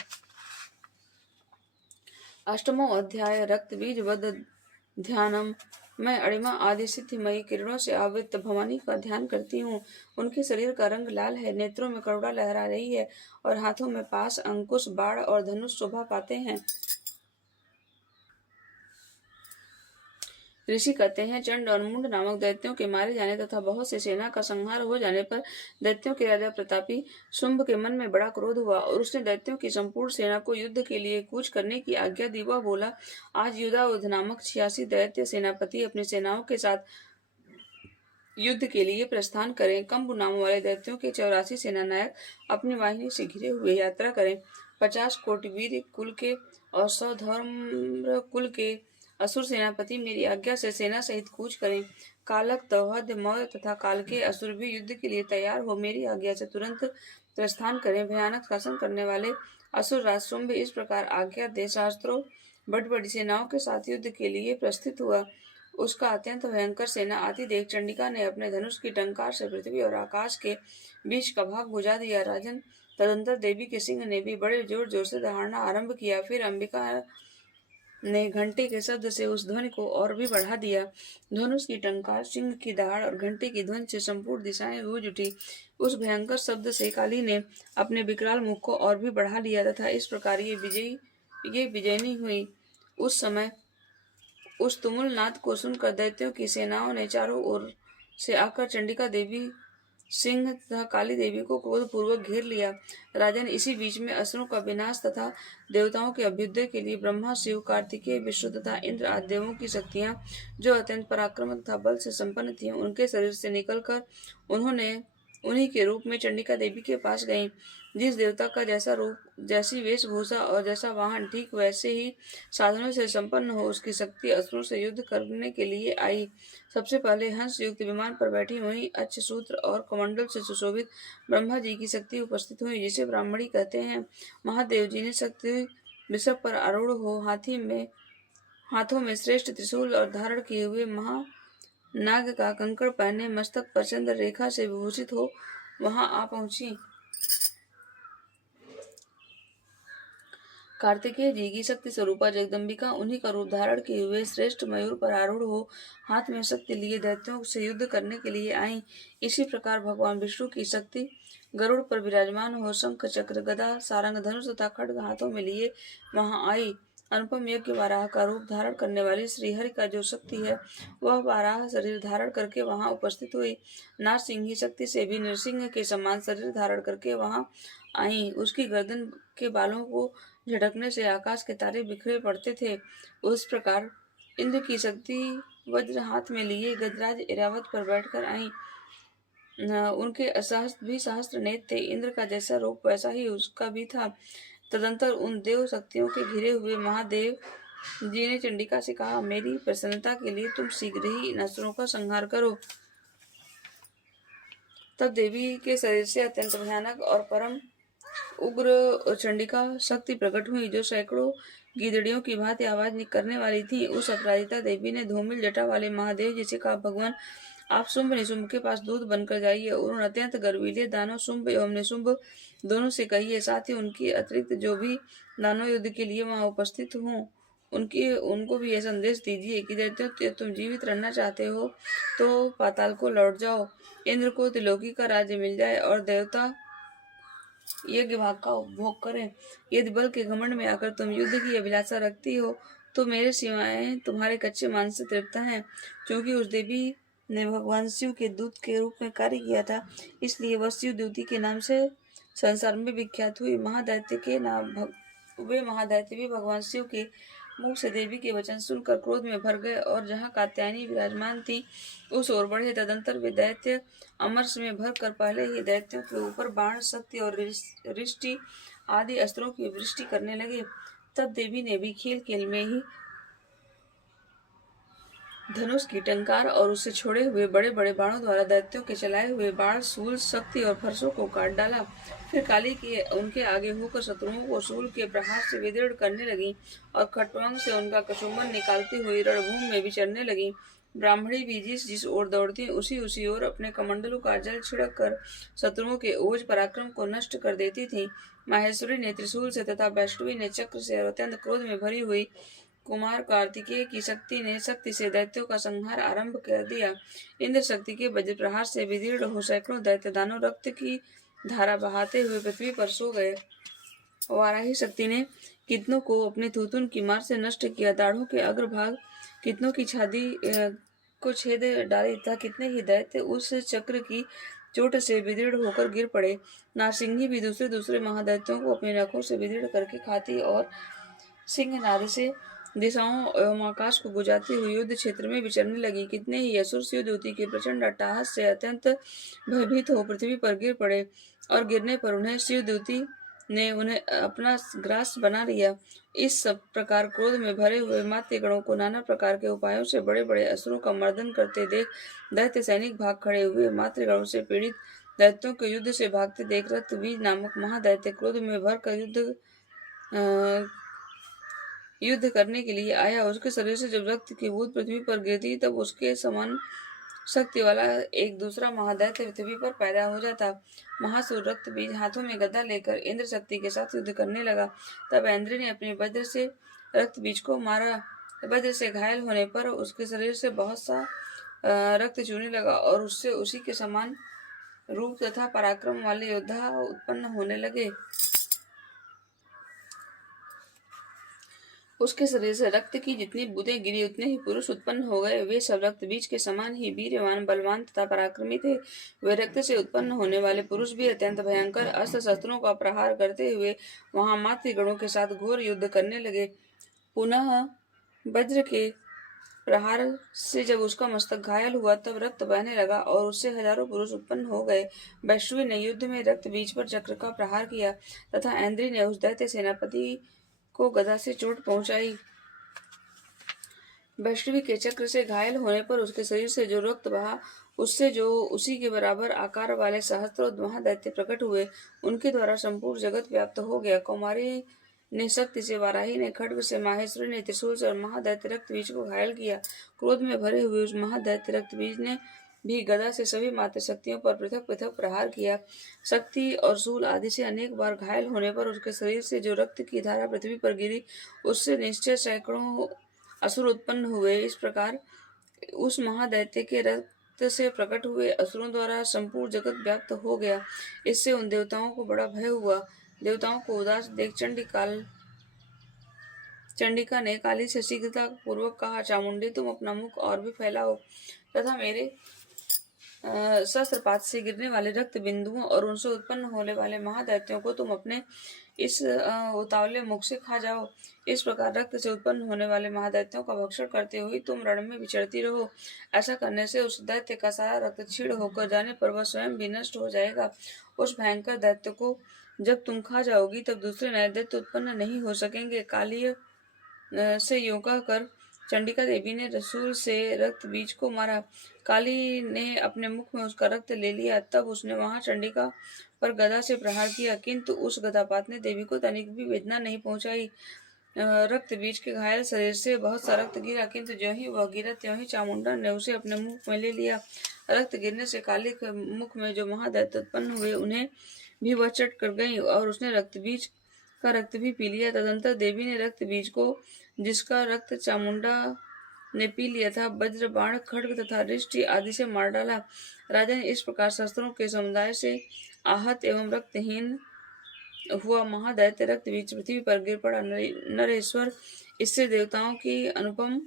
8वां अध्याय रक्त बीज वध ध्यानम। मैं अणिमा आदि सिद्धिमयी किरणों से आवृत भवानी का ध्यान करती हूँ। उनके शरीर का रंग लाल है, नेत्रों में करुणा लहरा रही है और हाथों में पास, अंकुश, बाण और धनुष शोभा पाते हैं। ऋषि कहते हैं, चंड और मुंड नामक दैत्यों के मारे जाने तथा बहुत से सेना का संहार हो जाने पर दैत्यों के राजा प्रतापी शुंभ के मन में बड़ा क्रोध हुआ और उसने दैत्यों की संपूर्ण सेना को युद्ध के लिए कूच करने की आज्ञा दी। वह बोला, आज युधावध नामक 86 दैत्य सेनापति अपनी सेनाओं के साथ युद्ध के लिए प्रस्थान करें। कंबु नाम वाले दैत्यों के 84 सेनानायक अपनी वाहिनी से घिरे हुए यात्रा करें। 50 कोटि वीर कुल के और 100 धर्म कुल के असुर सेनापति मेरी आज्ञा से सेना सहित कूच करें। कालक, तौहद, मौर्य तथा काल के असुर भी युद्ध के लिए तैयार हो मेरी आज्ञा से तुरंत प्रस्थान करें। भयानक शासन करने वाले असुर राज शुंभ इस प्रकार आज्ञा दे शास्त्रों बड़ी बड़ी सेनाओं के साथ युद्ध के लिए प्रस्थित हुआ। उसका अत्यंत भयंकर सेना आती देख चंडिका ने अपने धनुष की टंकार से पृथ्वी और आकाश के बीच का भाग बुझा दिया। राजन, तदंतर देवी के सिंह ने भी बड़े जोर जोर से दहाड़ना आरंभ किया। फिर अंबिका ने घंटे के शब्द से उस ध्वनि को और भी बढ़ा दिया। धनुष की टंकार, सिंह की दहाड़ और घंटे की ध्वनि से संपूर्ण दिशाएं गूंज उठी। उस भयंकर शब्द से काली ने अपने विकराल मुख को और भी बढ़ा लिया तथा इस प्रकार ये विजयनी हुई। उस समय उस तुमुल नाद को सुनकर दैत्यों की सेनाओं ने चारों ओर से आकर चंडिका देवी, सिंह तथा काली देवी को क्रोध पूर्वक घेर लिया। राजन, इसी बीच में असुरों का विनाश तथा देवताओं के अभ्युदय के लिए ब्रह्मा, शिव, कार्तिकेय, विष्णु तथा इंद्र आदि देवों की शक्तियां जो अत्यंत पराक्रम तथा बल से संपन्न थीं, उनके शरीर से निकलकर उन्हीं के रूप में चंडिका देवी के पास गईं। जिस देवता का जैसा रूप, जैसी वेशभूषा और जैसा वाहन ठीक वैसे ही साधनों से संपन्न हो, उसकी शक्ति असुरों से युद्ध करने के लिए आई। सबसे पहले हंस युक्त विमान पर बैठी हुई अच्छ सूत्र और कमंडल से सुशोभित ब्रह्मा जी की शक्ति उपस्थित हुई, जिसे ब्राह्मणी कहते हैं। महादेव जी ने शक्ति वृषभ पर आरूढ़ हो हाथों में श्रेष्ठ त्रिशूल और धारण किए हुए नाग का कंकड़ पहने मस्तक पर चंद्र रेखा से विभूषित हो वहां आ पहुंची। कार्तिकेय जी की शक्ति स्वरूपा जगदम्बिका उन्हीं का रूप धारण किए हुए श्रेष्ठ मयूर पर आरूढ़ हो हाथ में शक्ति लिए दैत्यों से युद्ध करने के लिए आई। इसी प्रकार भगवान विष्णु की शक्ति गरुड़ पर विराजमान हो शंख, चक्र, गदा, सारंग, धनुष तथा खड्ग हाथों में लिए वहां आई। अनुपम यज्ञ वाराह का रूप धारण करने वाली श्रीहरि का जो शक्ति है, वह वाराह शरीर धारण करके वहां उपस्थित हुई। नारसिंही शक्ति से भी नृसिंह के समान शरीर धारण करके वहां आई। उसकी गर्दन के बालों को झटकने से आकाश के तारे बिखरे पड़ते थे। उस प्रकार इंद्र की शक्ति वज्र हाथ में लिए गजराज ऐरावत पर बैठकर आई। उनके सहस्त्र नेत्र थे। इंद्र का जैसा रूप वैसा ही उसका भी था। तदंतर उन देव शक्तियों के घिरे हुए महादेव जी ने चंडिका से कहा, मेरी प्रसन्नता के लिए तुम शीघ्र ही इन असुरों का संहार करो। तब देवी के शरीर से अत्यंत भयानक और परम उग्र चंडिका शक्ति प्रकट हुई, जो सैकड़ों गीदड़ियों की भांति आवाज करने वाली थी। उस अपराजिता देवी ने धूमिल जटा वाले महादेव जी से कहा, भगवान आप शुंभ निशुंभ के पास दूत बनकर जाइए और उन अत्यंत गर्वीले दानव शुंभ एवं निशुंभ दोनों से कहिए, साथ ही उनके अतिरिक्त जो भी दानव युद्ध के लिए वहां उपस्थित हों उनको भी यह संदेश दीजिए कि दैत्यों, तुम जीवित रहना चाहते हो तो पाताल को लौट जाओ। इंद्र को त्रिलोकी का राज्य मिल जाए और देवता यज्ञ भाग का उपभोग करें। यदि बल के घमंड में आकर तुम युद्ध की अभिलाषा रखती हो तो मेरे सिवाय तुम्हारे कच्चे मांस से तृप्त हैं। क्योंकि उस देवी ने भगवान शिव के दूत के रूप में कार्य किया था, इसलिए वह शिव द्यूति के नाम से संसार में विख्यात हुई। वे महादैत्य भी भगवान शिव के मुख से देवी के वचन सुनकर क्रोध में भर गए और जहाँ कात्यायनी विराजमान थी उस ओर बढ़े। तदंतर वे दैत्य अमरस में भर कर पहले ही दैत्यों के ऊपर बाण, शक्ति और रिष्टि आदि अस्त्रों की वृष्टि करने लगे। तब देवी ने भी खेल खेल में ही धनुष की टंकार और उससे छोड़े हुए बड़े बड़े बाणों द्वारा दैत्यों के चलाए हुए बाण, शूल, शक्ति और फरसों को काट डाला। फिर काली के उनके आगे होकर शत्रुओं को शूल के प्रहार से विदीर्ण करने लगी और खट्वांग से उनका कचुम्बन निकालती हुई रणभूमि में विचरने लगी। ब्राह्मणी भी जिस ओर दौड़ती उसी ओर अपने कमंडलों का जल छिड़क कर शत्रुओं के ओज पराक्रम को नष्ट कर देती थी। माहेश्वरी ने त्रिशूल से तथा वैष्णवी ने चक्र से और अत्यंत क्रोध में भरी हुई कुमार कार्तिकेय की शक्ति से दैत्यों का संहार आरंभ कर दिया। इंद्र शक्ति के वज्र प्रहार से विदीर्ण हो सैकड़ों दैत्य दानव रक्त की धारा बहाते हुए पृथ्वी पर सो गए। वाराही शक्ति ने कितनों को अपने थूथुन की मार से नष्ट किया। दाढ़ों के अग्रभाग कितनों की छाती को छेद डाली तथा कितने ही दैत्य उस चक्र की चोट से विदीर्ण होकर गिर पड़े। नारसिंही भी दूसरे महादैत्यों को अपने नखों से विदीर्ण करके खाती और सिंह नाद से दिशाओं एवं आकाश को बुझाती हुई युद्ध क्षेत्र में विचरने लगी। कितने ही असुर शिव द्यूति के प्रचंड अट्टहास से अत्यंत भयभीत हो पृथ्वी पर गिर पड़े और गिरने पर उन्हें शिव द्यूति ने उन्हें अपना ग्रास बना लिया। इस सब प्रकार क्रोध में भरे हुए मातृगणों को नाना प्रकार के उपायों से बड़े बड़े असुरों का मर्दन करते देख दैत्य सैनिक भाग खड़े हुए। मातृगणों से पीड़ित दैत्यों के युद्ध से भागते देख रक्तबीज नामक महादैत्य क्रोध में भर कर युद्ध करने के लिए आया। उसके शरीर से जब रक्त की बूंद पृथ्वी पर गिरती तब उसके समान शक्ति वाला एक दूसरा महादैत्य पृथ्वी पर पैदा हो जाता। महासुर रक्तबीज हाथों में गदा लेकर इंद्र शक्ति के साथ युद्ध करने लगा। तब इंद्र ने अपने वज्र से रक्तबीज को मारा। वज्र से घायल होने पर उसके शरीर से बहुत सा रक्त चूने लगा और उससे उसी के समान रूप तथा पराक्रम वाले योद्धा उत्पन्न होने लगे। उसके शरीर से रक्त की जितनी बूंदें गिरी उतने ही पुरुष उत्पन्न हो गए। वे सब रक्त बीज के समान ही वीर्यवान, बलवान तथा पराक्रमी थे। वे रक्त से उत्पन्न होने वाले पुरुष भी अत्यंत भयंकर अस्त्र शस्त्रों का प्रहार करते हुए वहां मातृगणों के साथ घोर युद्ध करने लगे। पुनः वज्र के प्रहार से जब उसका मस्तक घायल हुआ तब रक्त बहने लगा और उससे हजारों पुरुष उत्पन्न हो गए। वैष्णवी ने युद्ध में रक्त बीज पर चक्र का प्रहार किया तथा ऐन्द्री ने उस दैत्य सेनापति को गदा से चोट पहुंचाई। वैष्णवी के चक्र से घायल होने पर उसके शरीर से जो रक्त बहा उससे जो उसी के बराबर आकार वाले सहस्त्रों महादैत्य प्रकट हुए, उनके द्वारा संपूर्ण जगत व्याप्त हो गया। कुमारी ने शक्ति से, वाराही ने खड्ग से, माहेश्वरी ने त्रिशूल से और महादैत्य रक्तबीज को घायल किया। क्रोध में भरे हुए उस महादैत्य रक्तबीज ने भी गदा से सभी मातृ शक्तियों पर पृथक पृथक प्रहार किया। शक्ति और शूल आदि से अनेक बार घायल होने पर उसके शरीर से जो रक्त की धारा पृथ्वी पर गिरी उससे निश्चय सैकड़ों असुर उत्पन्न हुए। इस प्रकार उस महादैत्य के रक्त से प्रकट हुए असुरों द्वारा संपूर्ण जगत व्याप्त हो गया। इससे उन देवताओं को बड़ा भय हुआ। देवताओं को उदास देख चंडी काल चंडिका ने काली से शीघ्रता पूर्वक कहा, चामुंडी तुम अपना मुख और भी फैलाओ तथा मेरे सहस्त्रपात से गिरने वाले रक्त बिंदुओं और उनसे उत्पन्न होने वाले महादैत्यों को तुम अपने इस उतावले मुख से खा जाओ। इस प्रकार रक्त से उत्पन्न होने वाले महादैत्यों का भक्षण करते हुए तुम रण में विचरती रहो। ऐसा करने से उस दैत्य का सारा रक्त क्षीण होकर जाने पर वह स्वयं भी नष्ट हो जाएगा। उस भयंकर दैत्य को जब तुम खा जाओगी तब दूसरे नए दैत्य उत्पन्न नहीं हो सकेंगे। कालीय से यूं कहकर चंडिका देवी ने रसूल से रक्त बीज को मारा। काली ने अपने मुख में उसका रक्त ले लिया। तब उसने वहां चंडिका पर गदा से प्रहार किया, किंतु उस गदापात ने देवी को तनिक भी वेदना नहीं पहुंचाई। रक्त बीज के घायल शरीर से बहुत सा रक्त गिरा, किंतु ज्यों ही वह गिरा त्यों ही चामुंडा ने उसे अपने मुख में ले लिया। रक्त गिरने से काली के मुख में जो महादैत्य उत्पन्न हुए उन्हें भी वह चट कर गई और उसने रक्त बीज का रक्त भी पी लिया। तदंतर देवी ने रक्त बीज को, जिसका रक्त चामुंडा ने पी लिया था, वज्र, बाण, खड्ग तथा रिष्टि आदि से मार डाला। राजा ने इस प्रकार शस्त्रों के समुदाय से आहत एवं रक्तहीन हुआ महादैत्य रक्त बीज पृथ्वी पर गिर पड़ा। नरेश्वर, इससे देवताओं की अनुपम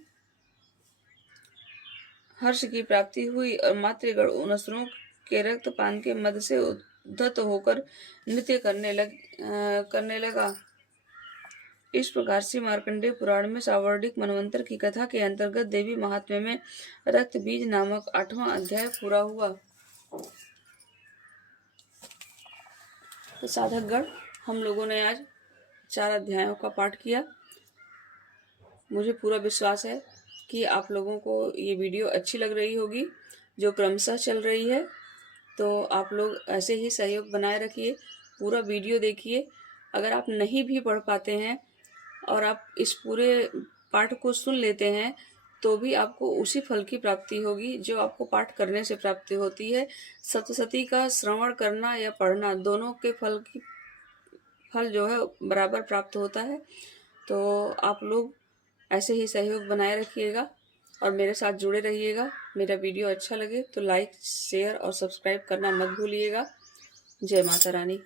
हर्ष की प्राप्ति हुई और मातृगण उन असुरों के रक्त पान के मद से उद्धत होकर नृत्य करने लगा। इस प्रकार से मार्कंडेय पुराण में सावर्णिक मनवंतर की कथा के अंतर्गत देवी महात्म्य में रक्त बीज नामक 8वां अध्याय पूरा हुआ। तो साधकगण, हम लोगों ने आज 4 अध्यायों का पाठ किया। मुझे पूरा विश्वास है कि आप लोगों को ये वीडियो अच्छी लग रही होगी, जो क्रमशः चल रही है। तो आप लोग ऐसे ही सहयोग बनाए रखिए, पूरा वीडियो देखिए। अगर आप नहीं भी पढ़ पाते हैं और आप इस पूरे पाठ को सुन लेते हैं तो भी आपको उसी फल की प्राप्ति होगी जो आपको पाठ करने से प्राप्ति होती है। सप्तशती का श्रवण करना या पढ़ना, दोनों के फल जो है बराबर प्राप्त होता है। तो आप लोग ऐसे ही सहयोग बनाए रखिएगा और मेरे साथ जुड़े रहिएगा। मेरा वीडियो अच्छा लगे तो लाइक, शेयर और सब्सक्राइब करना मत भूलिएगा। जय माता रानी।